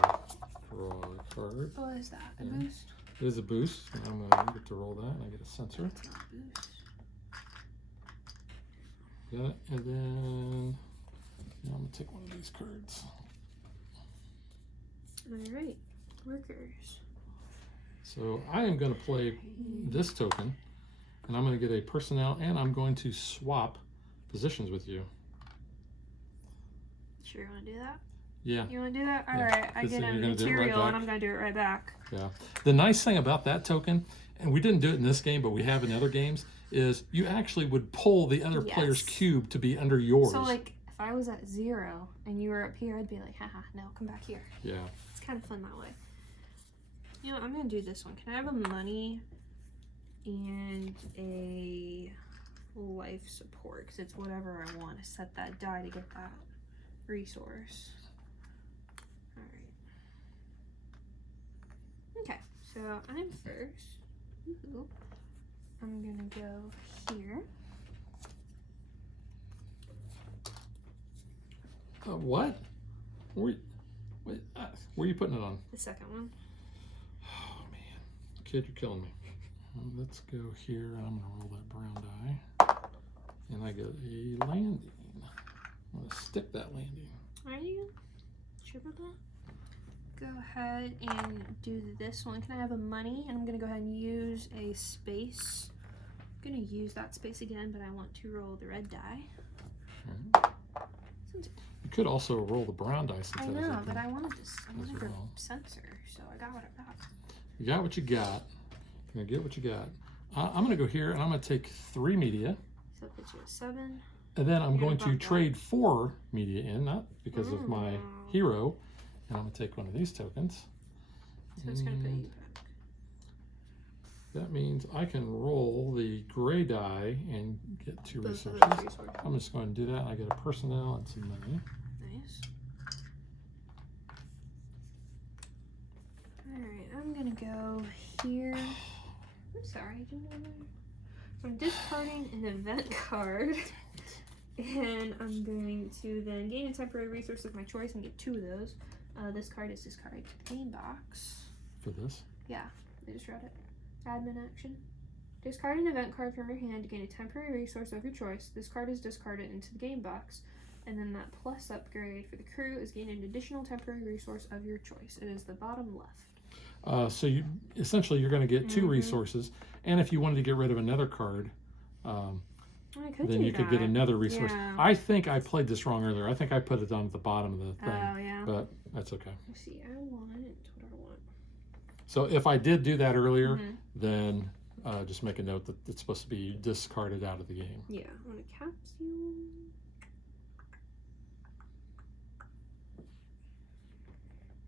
draw a card. What is that? A Yeah. boost? It is a boost. I'm going to get to roll that and I get a sensor. That's not a boost. Got it. And then I'm going to take one of these cards. Alright, workers. So I am going to play this token, and I'm going to get a personnel, and I'm going to swap positions with you. Sure you want to do that? Yeah. You want to do that? Yeah, Alright, I 'cause get then a you're gonna do it right material and back. I'm going to do it right back. Yeah. The nice thing about that token, and we didn't do it in this game, but we have in other games, is you actually would pull the other player's Yes. cube to be under yours. So, like, if I was at 0 and you were up here, I'd be like, haha, no, come back here. Yeah. It's kind of fun that way. You know, I'm going to do this one. Can I have a money and a life support? Because it's whatever I want to set that die to get that resource. Alright. Okay, so I'm first. Ooh. I'm going to go here. What? Where are you putting it on? The second one. Oh, man. Kid, you're killing me. Let's go here. I'm going to roll that brown die. And I get a landing. I'm going to stick that landing. Are you sure about that? Go ahead and do this one. Can I have a money? And I'm going to go ahead and use a space. I'm going to use that space again, but I want to roll the red die. Right. You could also roll the brown dice. I since that is know, open but I wanted this. I wanted as the well. sensor, so I got what I got. You got what you got. You're going to get what you got. I'm going to go here, and I'm going to take 3 media. So it puts you at 7. And then I'm You're going gonna to bump that. trade 4 media in, not because of my Mm. hero. And I'm going to take one of these tokens. So it's going to put you that means I can roll the gray die and get 2 Both of resources. those resources. I'm just going to do that. I get a personnel and some money. Nice. Alright, I'm gonna go here. I'm sorry, I didn't know that. So I'm discarding an event card. And I'm going to then gain a temporary resource of my choice and get 2 of those. This card is discarded to the game box. For this? Yeah, I just read it. Admin action. Discard an event card from your hand to gain a temporary resource of your choice. This card is discarded into the game box. And then that plus upgrade for the crew is gain an additional temporary resource of your choice. It is the bottom left. So you essentially you're going to get 2 resources, and if you wanted to get rid of another card, then you could get another resource. Yeah. I think I played this wrong earlier. I think I put it down at the bottom of the thing. Oh, yeah. But that's okay. Let's see, I want what do I want? So if I did do that earlier, then just make a note that it's supposed to be discarded out of the game. Yeah, I want a capsule.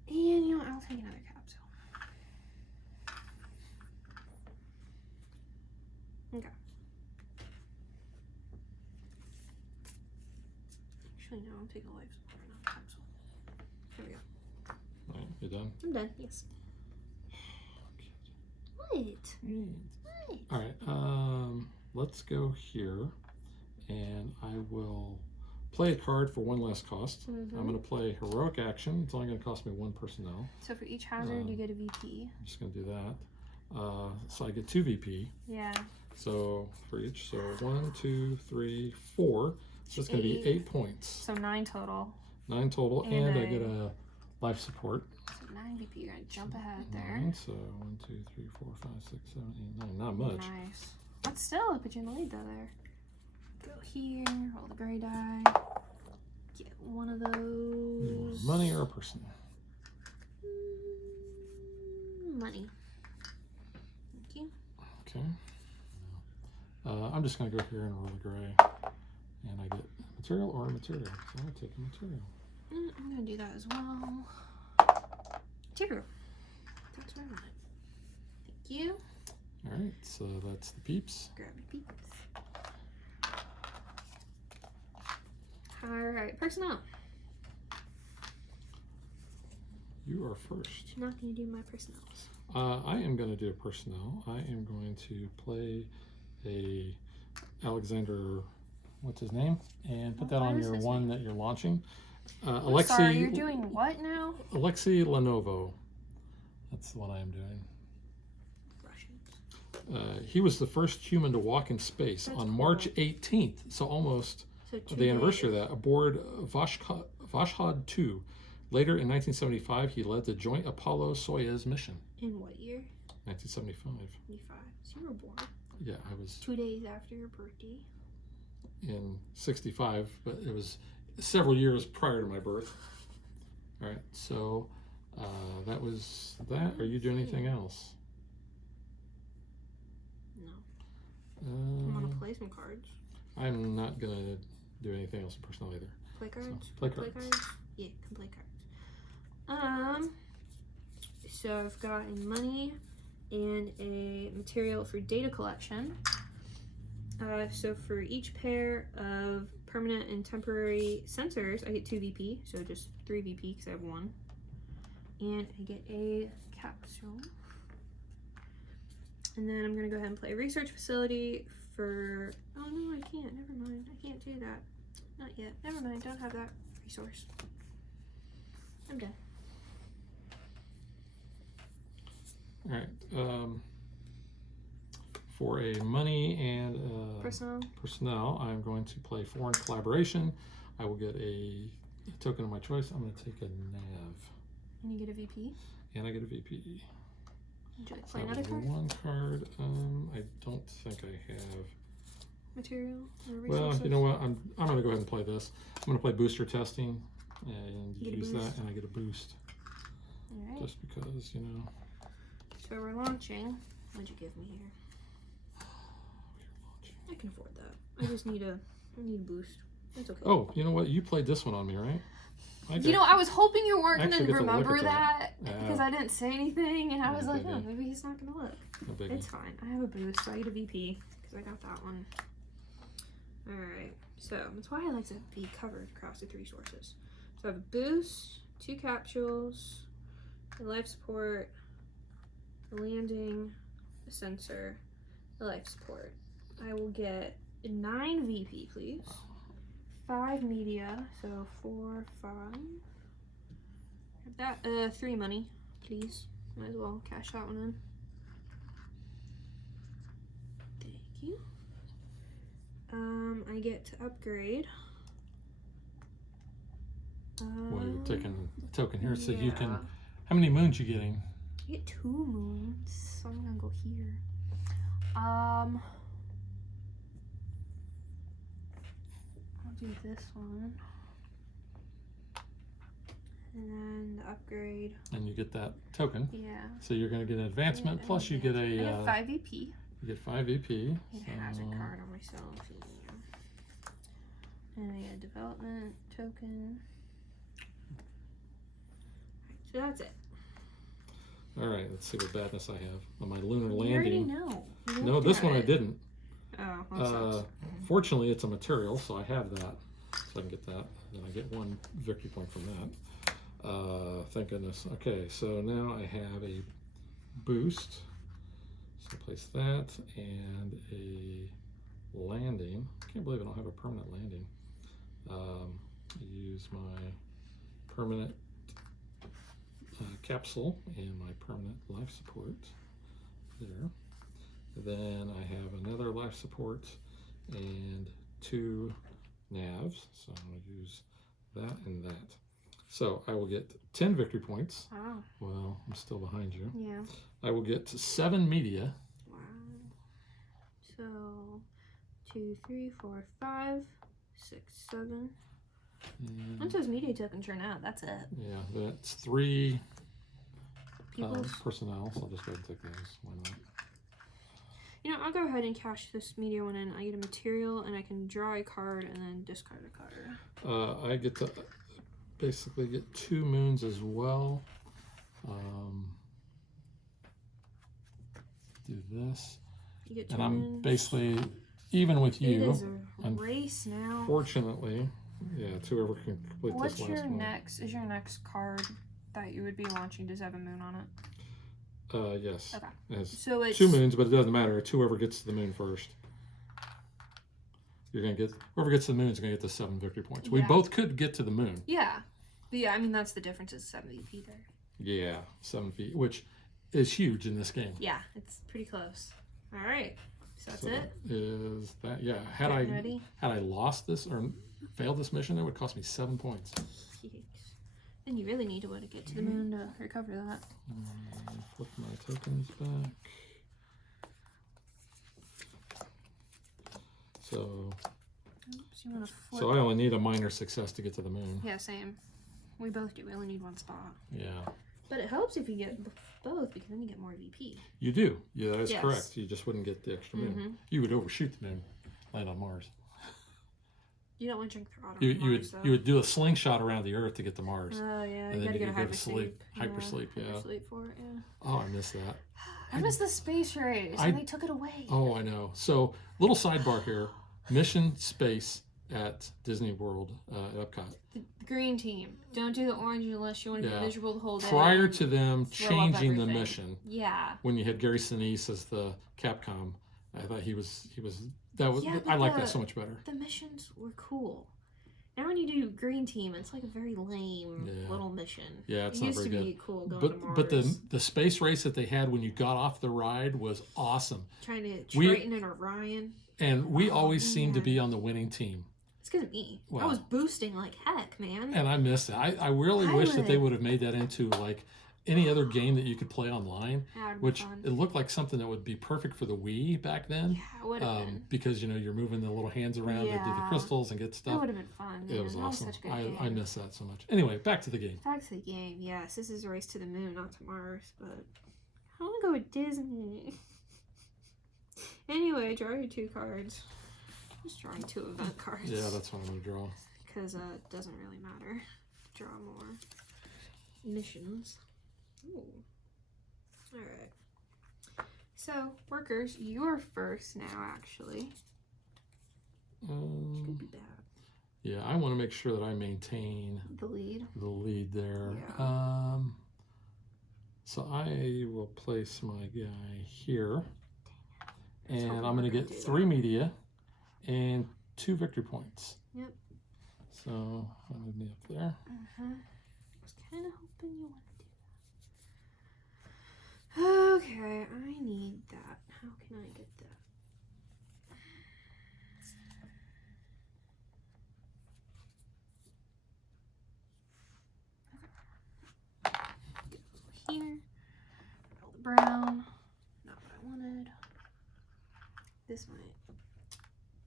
And you know what, I'll take another capsule. Okay. Actually, no, I'm taking a life support, not a capsule. There we go. All right, you done? I'm done, yes. What? All right, let's go here, and I will play a card for 1 less cost. I'm going to play heroic action. It's only going to cost me 1 personnel. So for each hazard, you get a VP. I'm just going to do that. So I get 2 VP. Yeah. So for each, so 1, 2, 3, 4. So it's going to be 8 points. So 9 total. 9 total, and I get a life support. So 9 VP. You're gonna jump ahead there. 9, so 1, 2, 3, 4, 5, 6, 7, 8, 9. Not much. Nice. But still, I put you in the lead though there. Go here, roll the gray die. Get one of those. Money or a person? Money. Thank you. Okay. I'm just going to go here and roll the gray. And I get material or material. So I'm going to take a material. I'm going to do that as well. Material. That's what I want. Thank you. All right, so that's the peeps. Grab your peeps. Alright, personnel. You are first. I'm not going to do my personnels. I am going to do a personnel. I am going to play a Alexander, what's his name? And put that on your one that you're launching. Alexei. Sorry, you're doing what now? Alexei Lenovo. That's what I am doing. Russians. He was the first human to walk in space on March 18th, so almost the anniversary of that, aboard Vashhad 2. Later in 1975, he led the joint Apollo-Soyuz mission. In what year? 1975. 75. So you were born. Yeah, I was 2 days after your birthday. in 65, but it was several years prior to my birth. All right, so that was that. Are you doing anything else? No. I want to play some cards. I'm not going to do anything else in personnel either. Play cards? So, play cards. Yeah, can play cards. So I've gotten money and a material for data collection. So for each pair of permanent and temporary sensors, I get 2 VP, so just 3 VP because I have 1. And I get a capsule. And then I'm going to go ahead and play research facility for... Oh no, I can't. Never mind. I can't do that. Not yet. Never mind. Don't have that resource. I'm done. All right. For a money and personnel, I'm going to play foreign collaboration. I will get a token of my choice. I'm going to take a nav. And you get a VP? And I get a VP. Would you like to So play that another was card? one card. I don't think I have. Material or resources? Well, you know what? I'm going to go ahead and play this. I'm going to play booster testing and use that, and I get a boost. All right. Just because, you know. So we're launching. What'd you give me here? I can afford that. I just need a boost. That's okay. Oh, you know what? You played this one on me, right? You know, I was hoping you weren't I going actually to get to look remember at that. because I didn't say anything, and I was No like, biggie. oh, maybe he's not gonna look. No biggie. It's fine. I have a boost, so I get a VP because I got that one. All right. So that's why I like to be covered across the 3 sources. So I have a boost, 2 capsules, a life support, a landing, a sensor, a life support. I will get 9 VP, please. 5 media, so 4, 5. That 3 money, please. Might as well cash that one in. Thank you. I get to upgrade. Well, you're taking a token here, so you can. Yeah. How many moons you getting? I get 2 moons, so I'm gonna go here. I'll do this one. And then the upgrade. And you get that token. Yeah. So you're going to get an advancement, plus you get a. I get 5 VP. You get 5 VP. Get a hazard card on myself. Yeah. And I get a development token. So that's it. All right, let's see what badness I have on my lunar You already landing. know. You No, looked this at one I it. didn't. Oh, that sucks. Fortunately, it's a material, so I have that. So I can get that. Then I get 1 victory point from that. Thank goodness. Okay, so now I have a boost. So place that and a landing. I can't believe I don't have a permanent landing. Use my permanent capsule and my permanent life support there. Then I have another life support and 2 navs, so I'm going to use that and that. So I will get 10 victory points. Wow. Well, I'm still behind you. Yeah. I will get 7 media. Wow. So 2, 3, 4, 5, 6, 7. And Once those media tokens run out, that's it. yeah, that's 3 People's. personnel, so I'll just go ahead and take those. Why not? You know, I'll go ahead and cash this media one in. I get a material, and I can draw a card and then discard a card. I get to basically get 2 moons as well. Do this. You get 2 And I'm moons. basically even with It you. is a race now. Unfortunately, yeah, it's whoever can complete What's this last your one. next? Is your next card that you would be launching? Does it have a moon on it? Yes. Okay. It has So it's 2 moons, but it doesn't matter. It's whoever gets to the moon first. You're gonna get whoever gets to the moon is gonna get the 7 victory points. We Yeah. both could get to the moon. Yeah. But yeah, I mean that's the difference is 7 VP there. Yeah, 7 feet, which is huge in this game. Yeah, it's pretty close. All right. So that's So it. is that yeah? Had Getting ready. I lost this or failed this mission, it would cost me 7 points. Yikes. And you really need to get to the moon to recover that. Flip my tokens back. So Oops, you want to flip. I only need a minor success to get to the moon. Yeah, same. We both do. We only need 1 spot. Yeah, But it helps if you get both because then you get more VP. you do. Yeah, that is Yes. correct. You just wouldn't get the extra moon. Mhm. You would overshoot the moon, land on Mars. You don't want to drink the water. You would do a slingshot around the Earth to get to Mars. Oh yeah, And you then gotta you get a could go to sleep. hypersleep. Hypersleep, yeah. Hypersleep for it, yeah. Oh, I missed that. I missed the space race, I- and they took it away. Oh, I know. So, little sidebar here. Mission Space at Disney World at Epcot. The green team. Don't do the orange unless you want to Yeah. be miserable the whole day. Prior to them throw up changing the everything. mission, Yeah. when you had Gary Sinise as the Capcom, I thought he was Yeah, but I like that so much better. The missions were cool. Now when you do green team, it's like a very lame Yeah. little mission. Yeah, it's it not used very to good. be cool going to Mars. But the space race that they had when you got off the ride was awesome. Trying to we- Triton and Orion. And we always seemed to man. be on the winning team. It's because of me. I Wow. was boosting like heck, man. And I missed it. I really I wish that they would. would have made that into like any other game that you could play online, That would've been which fun. it looked like something that would be perfect for the Wii back then. Yeah, it would have been. Because you're moving the little hands around to do the Yeah. crystals and get That stuff. would have been fun. It was man. That awesome. such a good I game. miss that so much. Anyway, back to the game. Back to the game. Yes, this is a race to the moon, not to Mars, but I want to go with Disney. Anyway, draw your 2 cards. Just drawing 2 event cards. Yeah, that's what I'm gonna draw. Because it doesn't really matter. Draw more missions. Ooh. All right. So, workers, you're first now, actually. Which could be bad. Yeah, I want to make sure that I maintain The lead. the lead there. Yeah. So I will place my guy here, and I'm going to get 3 that. media and 2 victory points. Yep. So I'll move me up there. I was kind of hoping you wanted to do that. Okay, I need that. How can I get that? Go here. Roll the brown. Not what I wanted. This might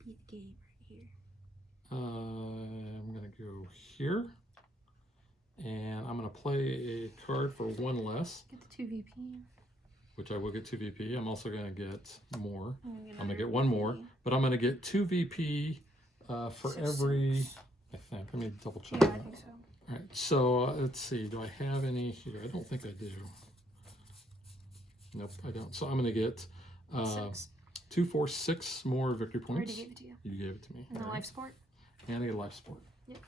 be the game right here. I'm going to go here, and I'm going to play a card for 1 less. Get the 2 VP. Which I will get 2 VP. I'm also going to get more. I'm going to get 1 more, but I'm going to get 2 VP for every, I think. Let me double check. Yeah, I think so. All right, so let's see. Do I have any here? I don't think I do. Nope, I don't. So I'm going to get 2, 4, 6 more victory I already points. gave it to you. You gave it to me. And the All right. life support. And I get a life support. Yep.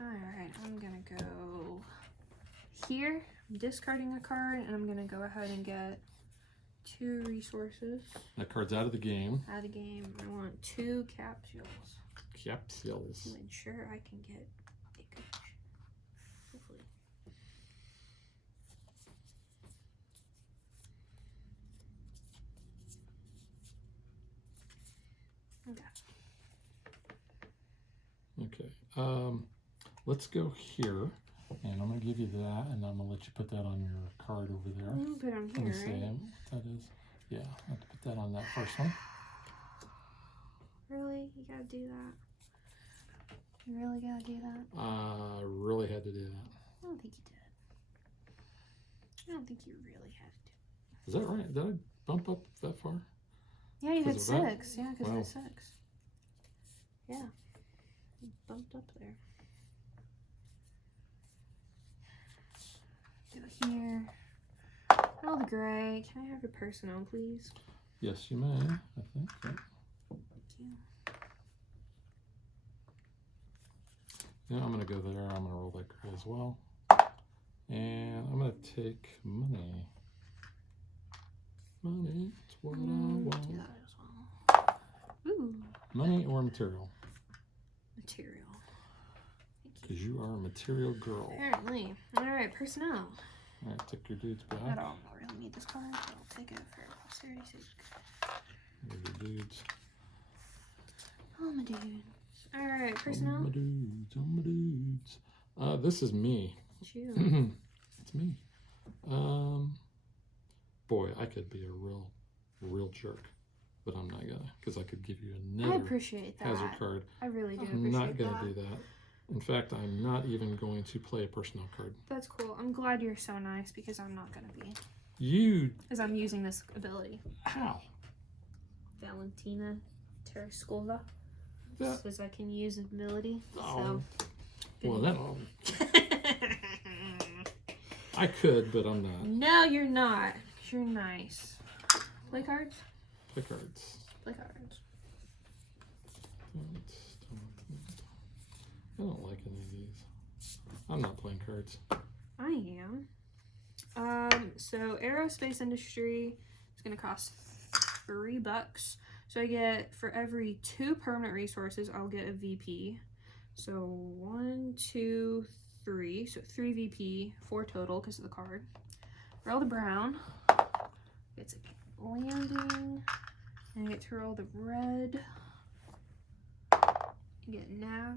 Alright, I'm gonna go here. I'm discarding a card, and I'm gonna go ahead and get 2 resources. That card's out of the game. Out of the game. I want 2 capsules. Capsules. To ensure I can get a good option. Hopefully. Okay. Okay, let's go here, and I'm going to give you that, and I'm going to let you put that on your card over there. I'm gonna put it on Let me here, see right? what that is. Yeah, I have to put that on that first one. Really? You gotta do that? You really gotta do that? I really had to do that. I don't think you did. I don't think you really had to do it. Is that right? Did I bump up that far? Yeah, you had 'Cause of that? 6. Yeah, because Wow. you had 6. Yeah. You bumped up there. Go here. Oh, the gray. Can I have your personnel, please? Yes, you may, I think. Yeah. Thank you. Yeah, I'm going to go there. I'm going to roll that gray as well. And I'm going to take money. Money, it's what I Do want. that as well. Ooh, Money or material? material. Because you are a material girl. Apparently. Alright, personnel. All right, take your dudes I back. don't really need this card, but I'll take it for posterity's sake. Here's your dudes. Oh, my dudes. Alright, personnel. Oh, my dudes. Oh, my dudes. This is me. It's you. It's me. Boy, I could be a real jerk, but I'm not gonna, because I could give you I another appreciate that. hazard card. I really do I'm appreciate not gonna that. do that. In fact, I'm not even going to play a personnel card. That's cool. I'm glad you're so nice because I'm not gonna be. You, Because I'm using this ability. how? Valentina Tereskova That, says I can use ability. oh, So. well, that I could, but I'm not. No, you're not. You're nice. Play cards? Play cards. Play cards. I don't like any of these. I'm not playing cards. I am. So aerospace industry is gonna cost $3. So I get, for every 2 permanent resources, I'll get a VP. So 1, 2, 3. So 3 VP, 4 total because of the card. Roll the brown. It's a landing. And I get to roll the red. You get nav.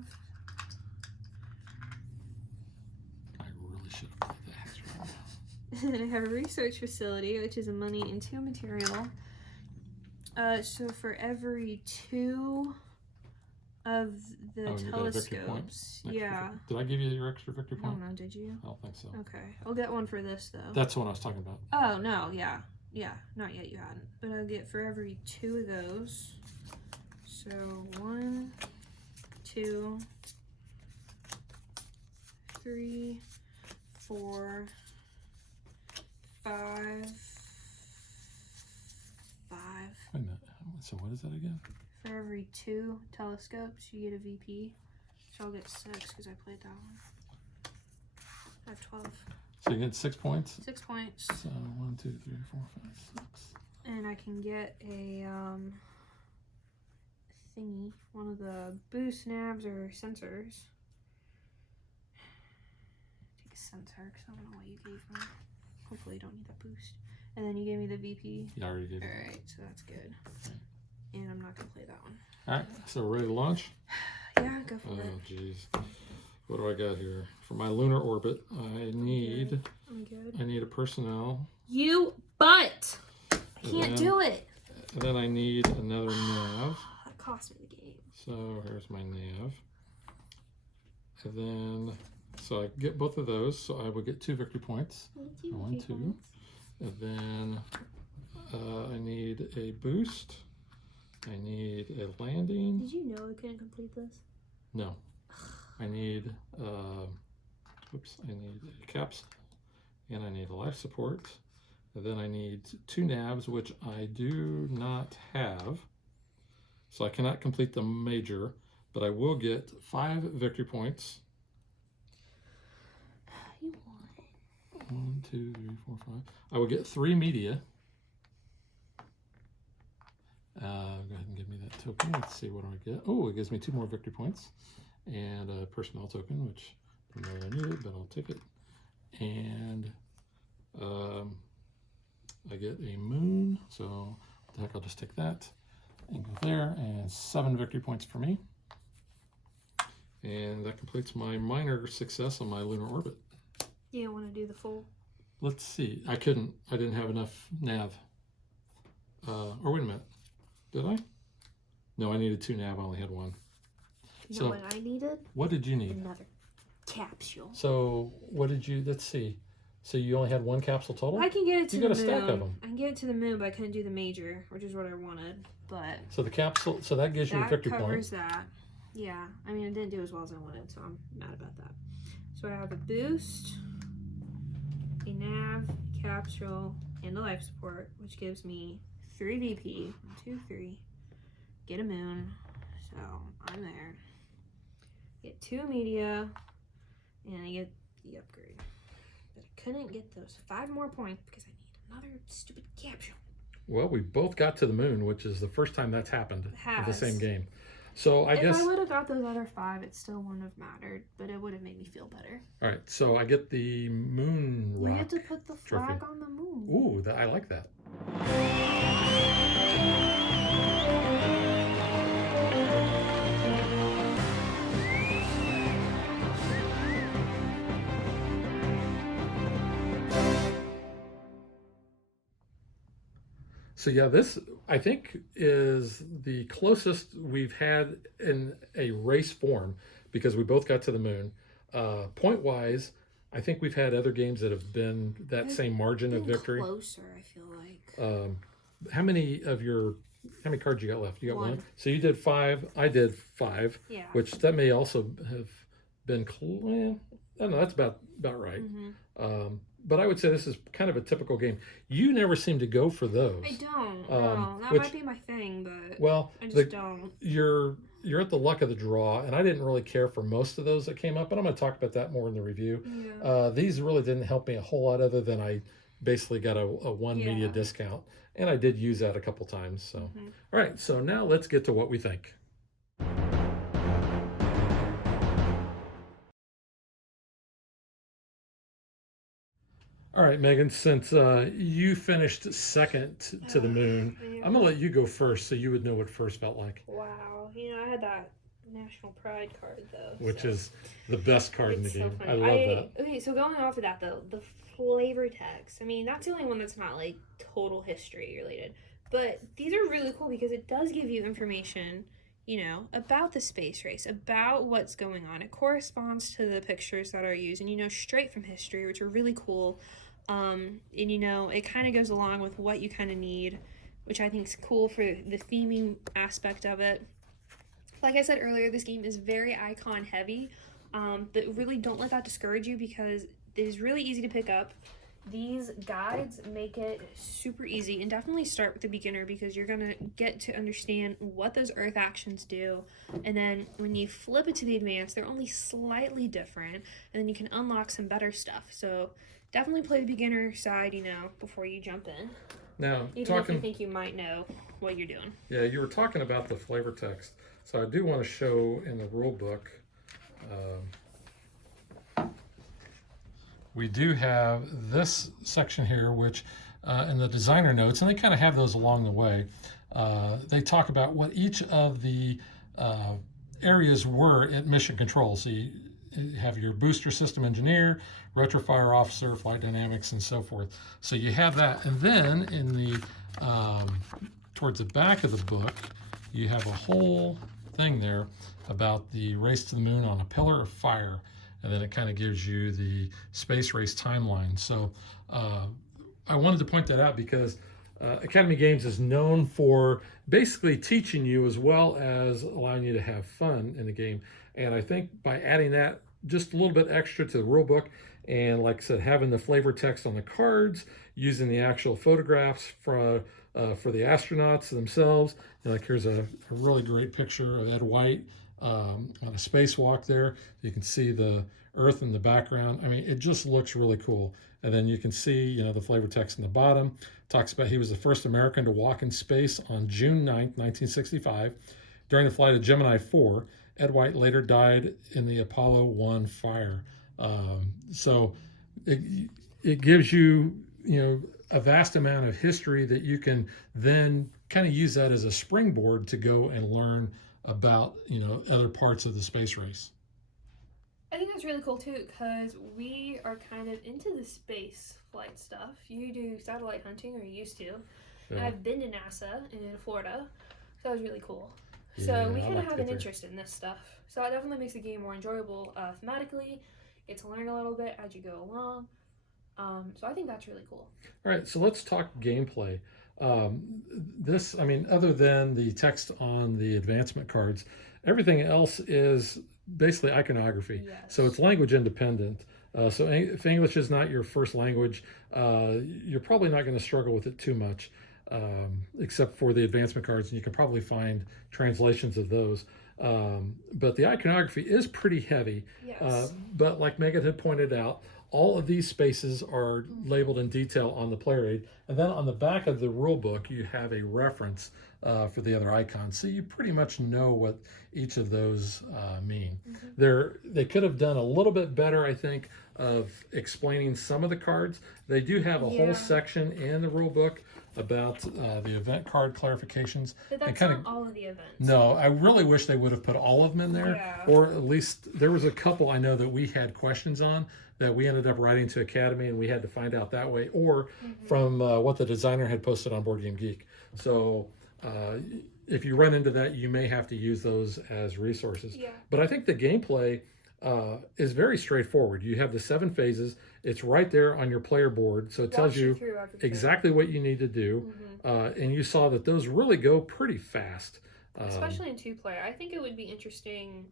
I really should have played the hazard right now. And I have a research facility, which is a money and 2 material. So for every 2 of the Oh, and you got a victory point? telescopes, Extra yeah. Did I give you your extra victory I point? don't know, did you? I don't think so. Okay, I'll get one for this though. That's what I was talking about. Oh no, yeah, not yet. You hadn't, but I'll get for every 2 of those. So 1, 2, 3, 4, 5. Wait a minute. So what is that again? For every 2 telescopes, you get a VP. So I'll get 6 because I played that one. I have 12. So you get 6 points. 6 points. So 1, 2, 3, 4, 5, 6. And I can get a thingy, one of the boost nabs or sensors. Take a sensor because I don't know what you gave me. Hopefully you don't need that boost. And then you gave me the VP. Yeah, I already gave it. Alright, so that's good. And I'm not going to play that one. Alright, so we're ready to launch? Yeah, go for it. Oh, jeez. What do I got here? For my lunar orbit, I need I'm good. I need a personnel. You butt! I can't do it. And then I need another nav. That cost me the game. So here's my nav. And then, so I get both of those. So I will get 2 victory points. 1, 2. And then I need a boost. I need a landing. Did you know I couldn't complete this? No. I need, I need a capsule. And I need a life support. And then I need 2 navs, which I do not have. So I cannot complete the major, but I will get 5 victory points. You won. 1, 2, 3, 4, 5. I will get 3 media. Go ahead and give me that token. Let's see what do I get. Oh, it gives me 2 more victory points. And a personnel token, which I don't know that I need it, but I'll take it. And I get a moon, so what the heck, I'll just take that and go there, and 7 victory points for me. And that completes my minor success on my lunar orbit. You don't want to do the full? Let's see, I didn't have enough nav. Or wait a minute, did I? No, I needed 2 nav, I only had 1. You know what I needed? What did you need? Another capsule. So what did you, let's see. So you only had 1 capsule total? I can get it to you the got moon. a stack of them. I can get it to the moon, but I couldn't do the major, which is what I wanted. But so the capsule, so that gives you a victory point. That covers that. Yeah, I mean, I didn't do as well as I wanted, so I'm mad about that. So I have a boost, a nav, capsule, and a life support, which gives me 3 VP. 1, 2, 3. Get a moon. So I'm there. Get 2 media, and I get the upgrade. But I couldn't get those 5 more points because I need another stupid capsule. Well, we both got to the moon, which is the first time that's happened in the same game. So I guess if I would have got those other 5, it still wouldn't have mattered, but it would have made me feel better. All right, so I get the moon rock. You get to put the flag trophy on the moon. Ooh, I like that. So yeah, this I think is the closest we've had in a race form because we both got to the moon. Point wise, I think we've had other games that have been that same margin of victory. Closer, I feel like. How many cards you got left? You got 1. So you did 5. I did 5. Yeah. Which that may also have been. I don't know. That's about right. Mm-hmm. But I would say this is kind of a typical game. You never seem to go for those. I don't. No, that might be my thing, but I just don't. You're at the luck of the draw, and I didn't really care for most of those that came up, but I'm going to talk about that more in the review. Yeah. These really didn't help me a whole lot other than I basically got a 1 media discount, and I did use that a couple times. So, All right, so now let's get to what we think. All right, Megan, since you finished second to the moon, I'm going to let you go first so you would know what first felt like. Wow. You know, I had that National Pride card, though. Which is the best card in the game. So I love that. Okay, so going off of that, though, the flavor text. I mean, that's the only one that's not, like, total history related. But these are really cool because it does give you information, you know, about the space race, about what's going on. It corresponds to the pictures that are used, and, you know, straight from history, which are really cool. And, you know, it kind of goes along with what you kind of need, which I think is cool for the theming aspect of it. Like I said earlier, this game is very icon heavy, but really don't let that discourage you because it is really easy to pick up. these guides make it super easy, and definitely start with the beginner because you're gonna get to understand what those earth actions do, and then when you flip it to the advanced, they're only slightly different, and then you can unlock some better stuff. So definitely play the beginner side, before you jump in. Now, Even if you think you might know what you're doing. Yeah, you were talking about the flavor text, so I do want to show in the rule book. We do have this section here, which in the designer notes, and they kind of have those along the way, they talk about what each of the areas were at mission control. So you have your booster system engineer, retrofire officer, flight dynamics, and so forth. So you have that. And then in the towards the back of the book, you have a whole thing there about the race to the moon on a pillar of fire. And then it kind of gives you the space race timeline. So I wanted to point that out because Academy Games is known for basically teaching you as well as allowing you to have fun in the game. And I think by adding that just a little bit extra to the rule book, and like I said, having the flavor text on the cards, using the actual photographs for the astronauts themselves. And like here's a really great picture of Ed White on a spacewalk there. You can see the Earth in the background. I mean, it just looks really cool. And then you can see, the flavor text in the bottom. Talks about he was the first American to walk in space on June 9th, 1965, during the flight of Gemini 4. Ed White later died in the Apollo 1 fire. So it gives you, a vast amount of history that you can then kind of use that as a springboard to go and learn about, other parts of the space race. I think that's really cool too, because we are kind of into the space flight stuff. You do satellite hunting, or you used to. Yeah. And I've been to NASA in Florida, so that was really cool. So we kind of have an interest in this stuff. So it definitely makes the game more enjoyable thematically. Get to learn a little bit as you go along. So I think that's really cool. All right, so let's talk gameplay. Other than the text on the advancement cards, everything else is basically iconography. Yes. So it's language independent. So if English is not your first language, you're probably not going to struggle with it too much, except for the advancement cards, and you can probably find translations of those. But the iconography is pretty heavy. Yes. But like Megan had pointed out, all of these spaces are labeled in detail on the player aid. And then on the back of the rule book, you have a reference for the other icons. So you pretty much know what each of those mean. They could have done a little bit better, I think, of explaining some of the cards. They do have a whole section in the rule book about the event card clarifications. But that's not all of the events. No, I really wish they would have put all of them in there. Yeah. Or at least there was a couple I know that we had questions on that we ended up writing to Academy, and we had to find out that way, or from what the designer had posted on Board Game Geek. So if you run into that, you may have to use those as resources. Yeah. But I think the gameplay is very straightforward. You have the 7 phases. It's right there on your player board, so it tells you exactly what you need to do. And you saw that those really go pretty fast. Especially in 2-player. I think it would be interesting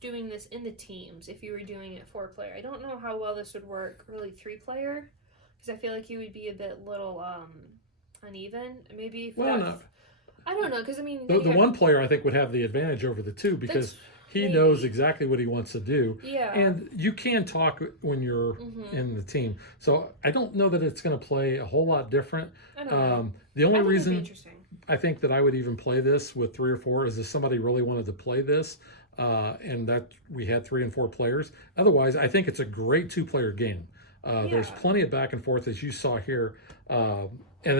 doing this in the teams if you were doing it 4-player. I don't know how well this would work really 3-player, because I feel like you would be a bit little uneven. Maybe if I don't know, because the 1 player I think would have the advantage over the 2 because he knows exactly what he wants to do. Yeah. And you can talk when you're in the team. So I don't know that it's going to play a whole lot different. I don't know. The only reason I think that I would even play this with 3 or 4 is if somebody really wanted to play this, and that we had 3 and 4 players. Otherwise, I think it's a great 2-player game. There's plenty of back and forth, as you saw here. And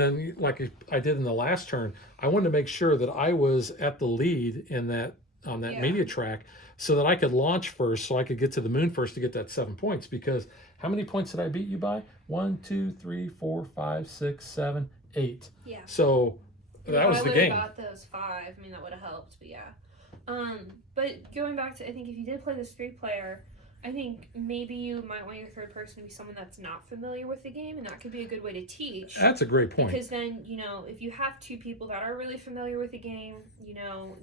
then, like I did in the last turn, I wanted to make sure that I was at the lead in on that media track, so that I could launch first, so I could get to the moon first to get that 7 points. Because how many points did I beat you by? 1, 2, 3, 4, 5, 6, 7, 8. Yeah. So that was the game. I would have got those 5. That would have helped. But yeah. But going back to, I think if you did play this 3-player, I think maybe you might want your third person to be someone that's not familiar with the game, and that could be a good way to teach. That's a great point. Because then, if you have 2 people that are really familiar with the game,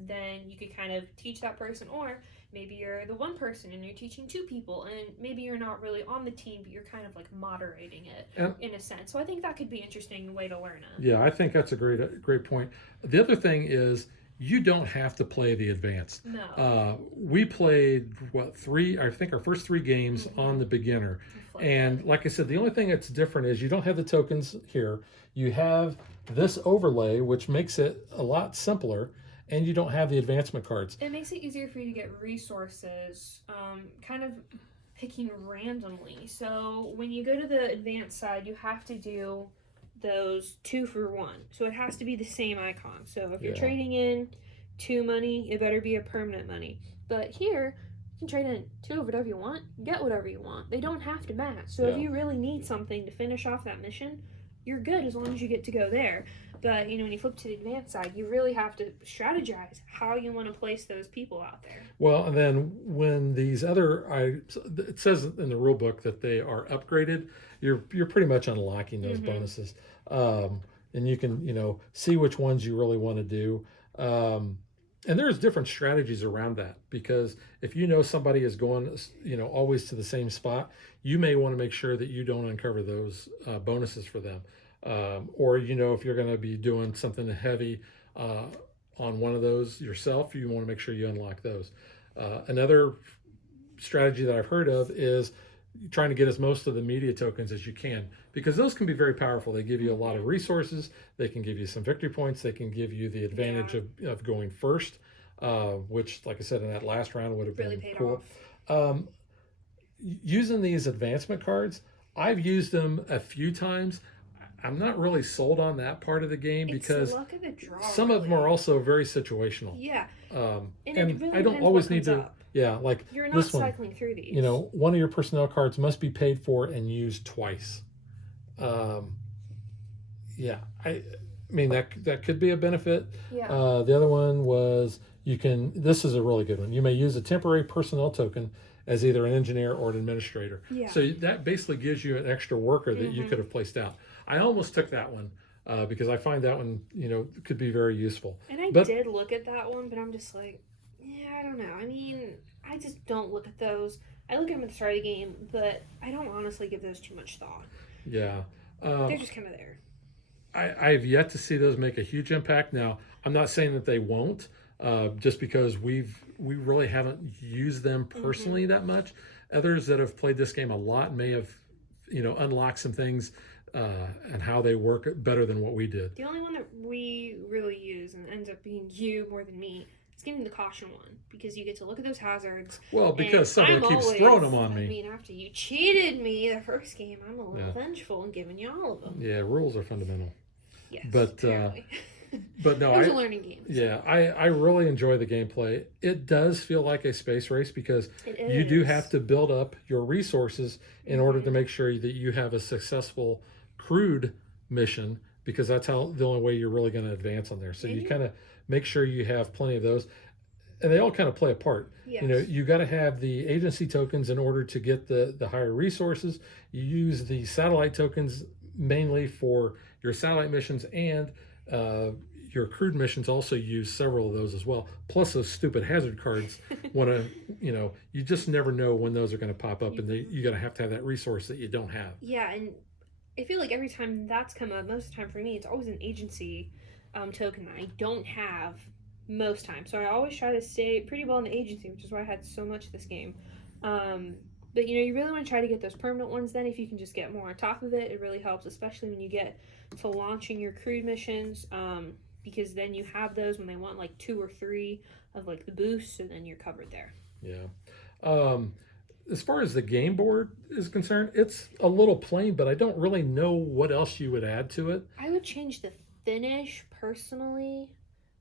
then you could kind of teach that person, or maybe you're the one person and you're teaching 2 people, and maybe you're not really on the team, but you're kind of like moderating it in a sense. So I think that could be an interesting way to learn it. Yeah, I think that's a great point. The other thing is you don't have to play the advanced. No. We played I think our first 3 games on the beginner. And like I said, the only thing that's different is you don't have the tokens here. You have this overlay, which makes it a lot simpler, and you don't have the advancement cards. It makes it easier for you to get resources, kind of picking randomly. So when you go to the advanced side, you have to do those 2 for 1. So it has to be the same icon. So if you're trading in 2 money, it better be a permanent money. But here, you can trade in 2 of whatever you want, get whatever you want. They don't have to match. So if you really need something to finish off that mission, you're good as long as you get to go there. But, you know, when you flip to the advanced side, you really have to strategize how you want to place those people out there. Well, and then when these it says in the rule book that they are upgraded, you're pretty much unlocking those bonuses. And you can, you know, see which ones you really want to do. And there's different strategies around that, because if you know somebody is going, you know, always to the same spot, you may want to make sure that you don't uncover those bonuses for them. Or, you know, if you're going to be doing something heavy on one of those yourself, you want to make sure you unlock those. Another strategy that I've heard of is trying to get as most of the media tokens as you can, because those can be very powerful. They give you a lot of resources. They can give you some victory points. They can give you the advantage of going first, which, like I said, in that last round would have Really been paid cool. off. Using these advancement cards, I've used them a few times. I'm not really sold on that part of the game because the luck of the draw, some of them are also very situational. Yeah. And really I don't always need to. Up. Yeah, like you're not this one, cycling through these. You know, one of your personnel cards must be paid for and used twice. Yeah, I mean that could be a benefit. Yeah. The other one was this is a really good one. You may use a temporary personnel token as either an engineer or an administrator. Yeah. So that basically gives you an extra worker that you could have placed out. I almost took that one because I find that one, you know, could be very useful. And I did look at that one, but I'm just like, yeah, I don't know. I mean, I just don't look at those. I look at them at the start of the game, but I don't honestly give those too much thought. Yeah. They're just kind of there. I've yet to see those make a huge impact. Now, I'm not saying that they won't, just because we really haven't used them personally that much. Others that have played this game a lot may have, you know, unlocked some things and how they work better than what we did. The only one that we really use and ends up being you more than me is getting the caution one, because you get to look at those hazards. Well, because somebody keeps throwing them on me. I mean, after you cheated me the first game, I'm a little vengeful and giving you all of them. Yeah, rules are fundamental. Yes, but no, it was a learning game. Yeah, I really enjoy the gameplay. It does feel like a space race because you do have to build up your resources in order to make sure that you have a successful crewed mission, because that's the only way you're really going to advance on there. So you kind of make sure you have plenty of those, and they all kind of play a part. Yes. You know, you got to have the agency tokens in order to get the higher resources. You use the satellite tokens mainly for your satellite missions, and your crewed missions also use several of those as well. Plus those stupid hazard cards you know, you just never know when those are going to pop up, and you got to have that resource that you don't have. Yeah, and I feel like every time that's come up, most of the time for me, it's always an agency token that I don't have most times. So I always try to stay pretty well in the agency, which is why I had so much this game. But, you know, you really want to try to get those permanent ones then. If you can just get more on top of it, it really helps, especially when you get to launching your crewed missions, because then you have those when they want like 2 or 3 of like the boosts, so then you're covered there. Yeah. As far as the game board is concerned, it's a little plain, but I don't really know what else you would add to it. I would change the finish personally.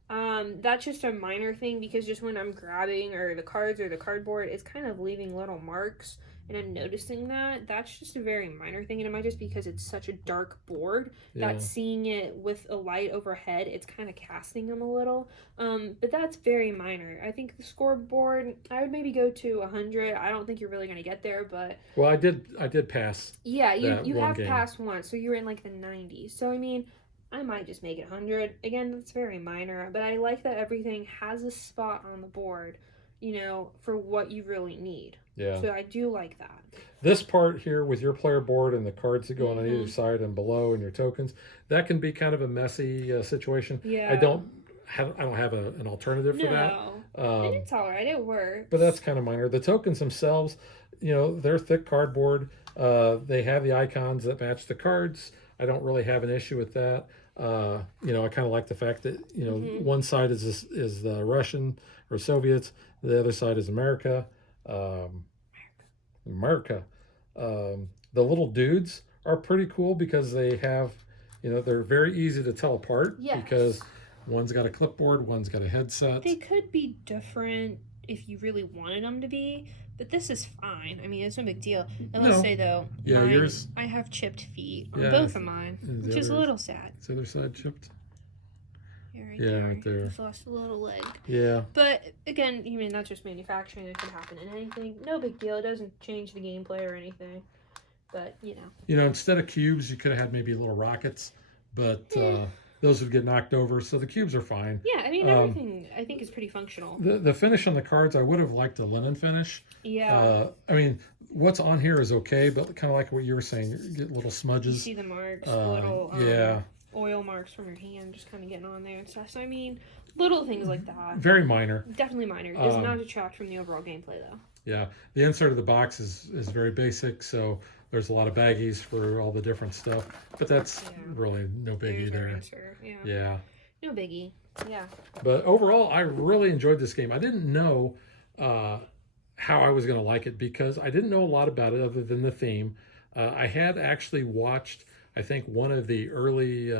That's just a minor thing, because just when I'm grabbing or the cards or the cardboard, it's kind of leaving little marks, and I'm noticing that's just a very minor thing. And it might just be because it's such a dark board that seeing it with a light overhead, it's kind of casting them a little. But that's very minor. I think the scoreboard, I would maybe go to 100. I don't think you're really going to get there, but well, I did pass. Yeah, you have game. passed once, so you were in like the 90s. So I mean, I might just make it 100. Again, that's very minor, but I like that everything has a spot on the board for what you really need. Yeah. So I do like that. This part here with your player board and the cards that go on either side and below and your tokens, that can be kind of a messy situation. Yeah. I don't have an alternative for that. And it's all right. It works. But that's kind of minor. The tokens themselves, they're thick cardboard. They have the icons that match the cards. I don't really have an issue with that. I kind of like the fact that one side is the Russian or Soviets, the other side is America. America. The little dudes are pretty cool because they have, they're very easy to tell apart. Yes. Because one's got a clipboard, one's got a headset. They could be different if you really wanted them to be, but this is fine. I mean, it's no big deal. I must say though, yours. I have chipped feet on both of mine, which is a little sad. Is the other side chipped? Yeah, right there. Just lost a little leg. Yeah. But again, that's just manufacturing. It could happen in anything. No big deal. It doesn't change the gameplay or anything. But instead of cubes, you could have had maybe little rockets, but those would get knocked over. So the cubes are fine. Yeah, I mean everything I think is pretty functional. The finish on the cards, I would have liked a linen finish. Yeah. I mean, what's on here is okay, but kind of like what you were saying, you get little smudges. You see the marks, little oil marks from your hand just kind of getting on there and stuff. So I mean, little things like that. Very minor. Definitely minor. It does not detract from the overall gameplay though. Yeah, the insert of the box is very basic, so there's a lot of baggies for all the different stuff, but that's really no biggie there. Insert. Yeah. No biggie. Yeah. But overall, I really enjoyed this game. I didn't know how I was going to like it because I didn't know a lot about it other than the theme. I had actually watched, I think, one of the early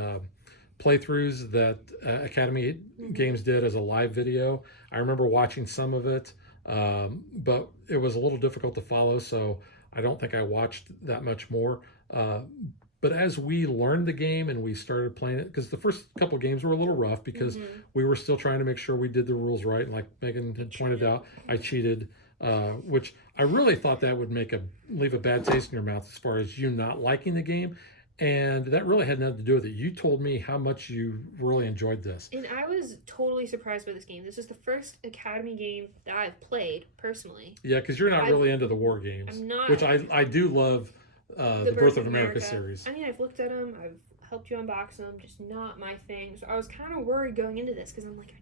playthroughs that Academy Games did as a live video. I remember watching some of it, but it was a little difficult to follow, so I don't think I watched that much more. But as we learned the game and we started playing it, because the first couple of games were a little rough because we were still trying to make sure we did the rules right. And like Megan had pointed out, I cheated, which I really thought that would leave a bad taste in your mouth as far as you not liking the game. And that really had nothing to do with it. You told me how much you really enjoyed this. And I was totally surprised by this game. This is the first Academy game that I've played, personally. Yeah, because you're not really into the war games. I'm not. Which I do love the Birth of America series. I mean, I've looked at them. I've helped you unbox them. Just not my thing. So I was kind of worried going into this because I'm like,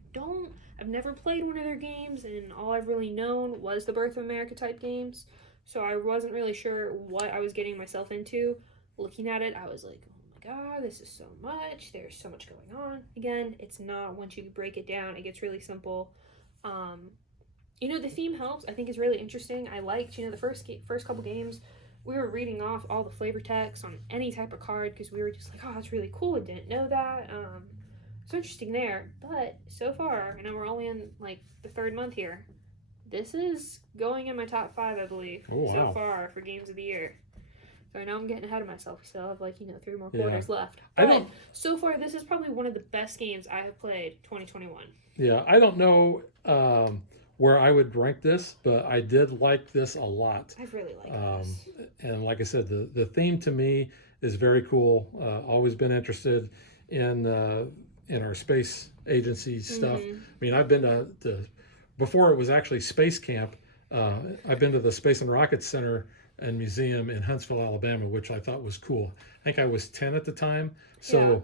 I've never played one of their games. And all I've really known was the Birth of America type games. So I wasn't really sure what I was getting myself into. Looking at it, I was like, oh my god, this is so much. There's so much going on. Again, it's not, once you break it down, it gets really simple. The theme helps. I think it's really interesting. I liked, the first couple games, we were reading off all the flavor text on any type of card because we were just like, oh, that's really cool. I didn't know that. It's interesting there. But so far, we're only in like the third month here. This is going in my top 5, I believe, so far for games of the year. So I know I'm getting ahead of myself. We still have 3 more quarters left. But so far, this is probably one of the best games I have played 2021. Yeah, I don't know where I would rank this, but I did like this a lot. I really like this. And like I said, the theme to me is very cool. Always been interested in our space agency stuff. I mean, I've been to before it was actually Space Camp. I've been to the Space and Rocket Center and Museum in Huntsville, Alabama, which I thought was cool. I think I was 10 at the time, so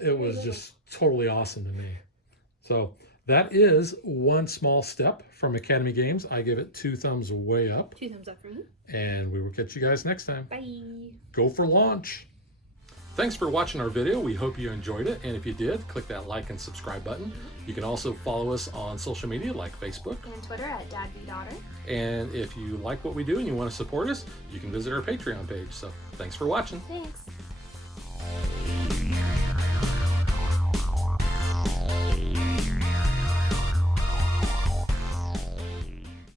it was just totally awesome to me. So that is one small step from Academy Games. I give it 2 thumbs way up. 2 thumbs up for me. And we will catch you guys next time. Bye. Go for launch. Thanks for watching our video. We hope you enjoyed it. And if you did, click that like and subscribe button. You can also follow us on social media like Facebook and Twitter at DadBeDaughter. And if you like what we do and you want to support us, you can visit our Patreon page. So thanks for watching. Thanks.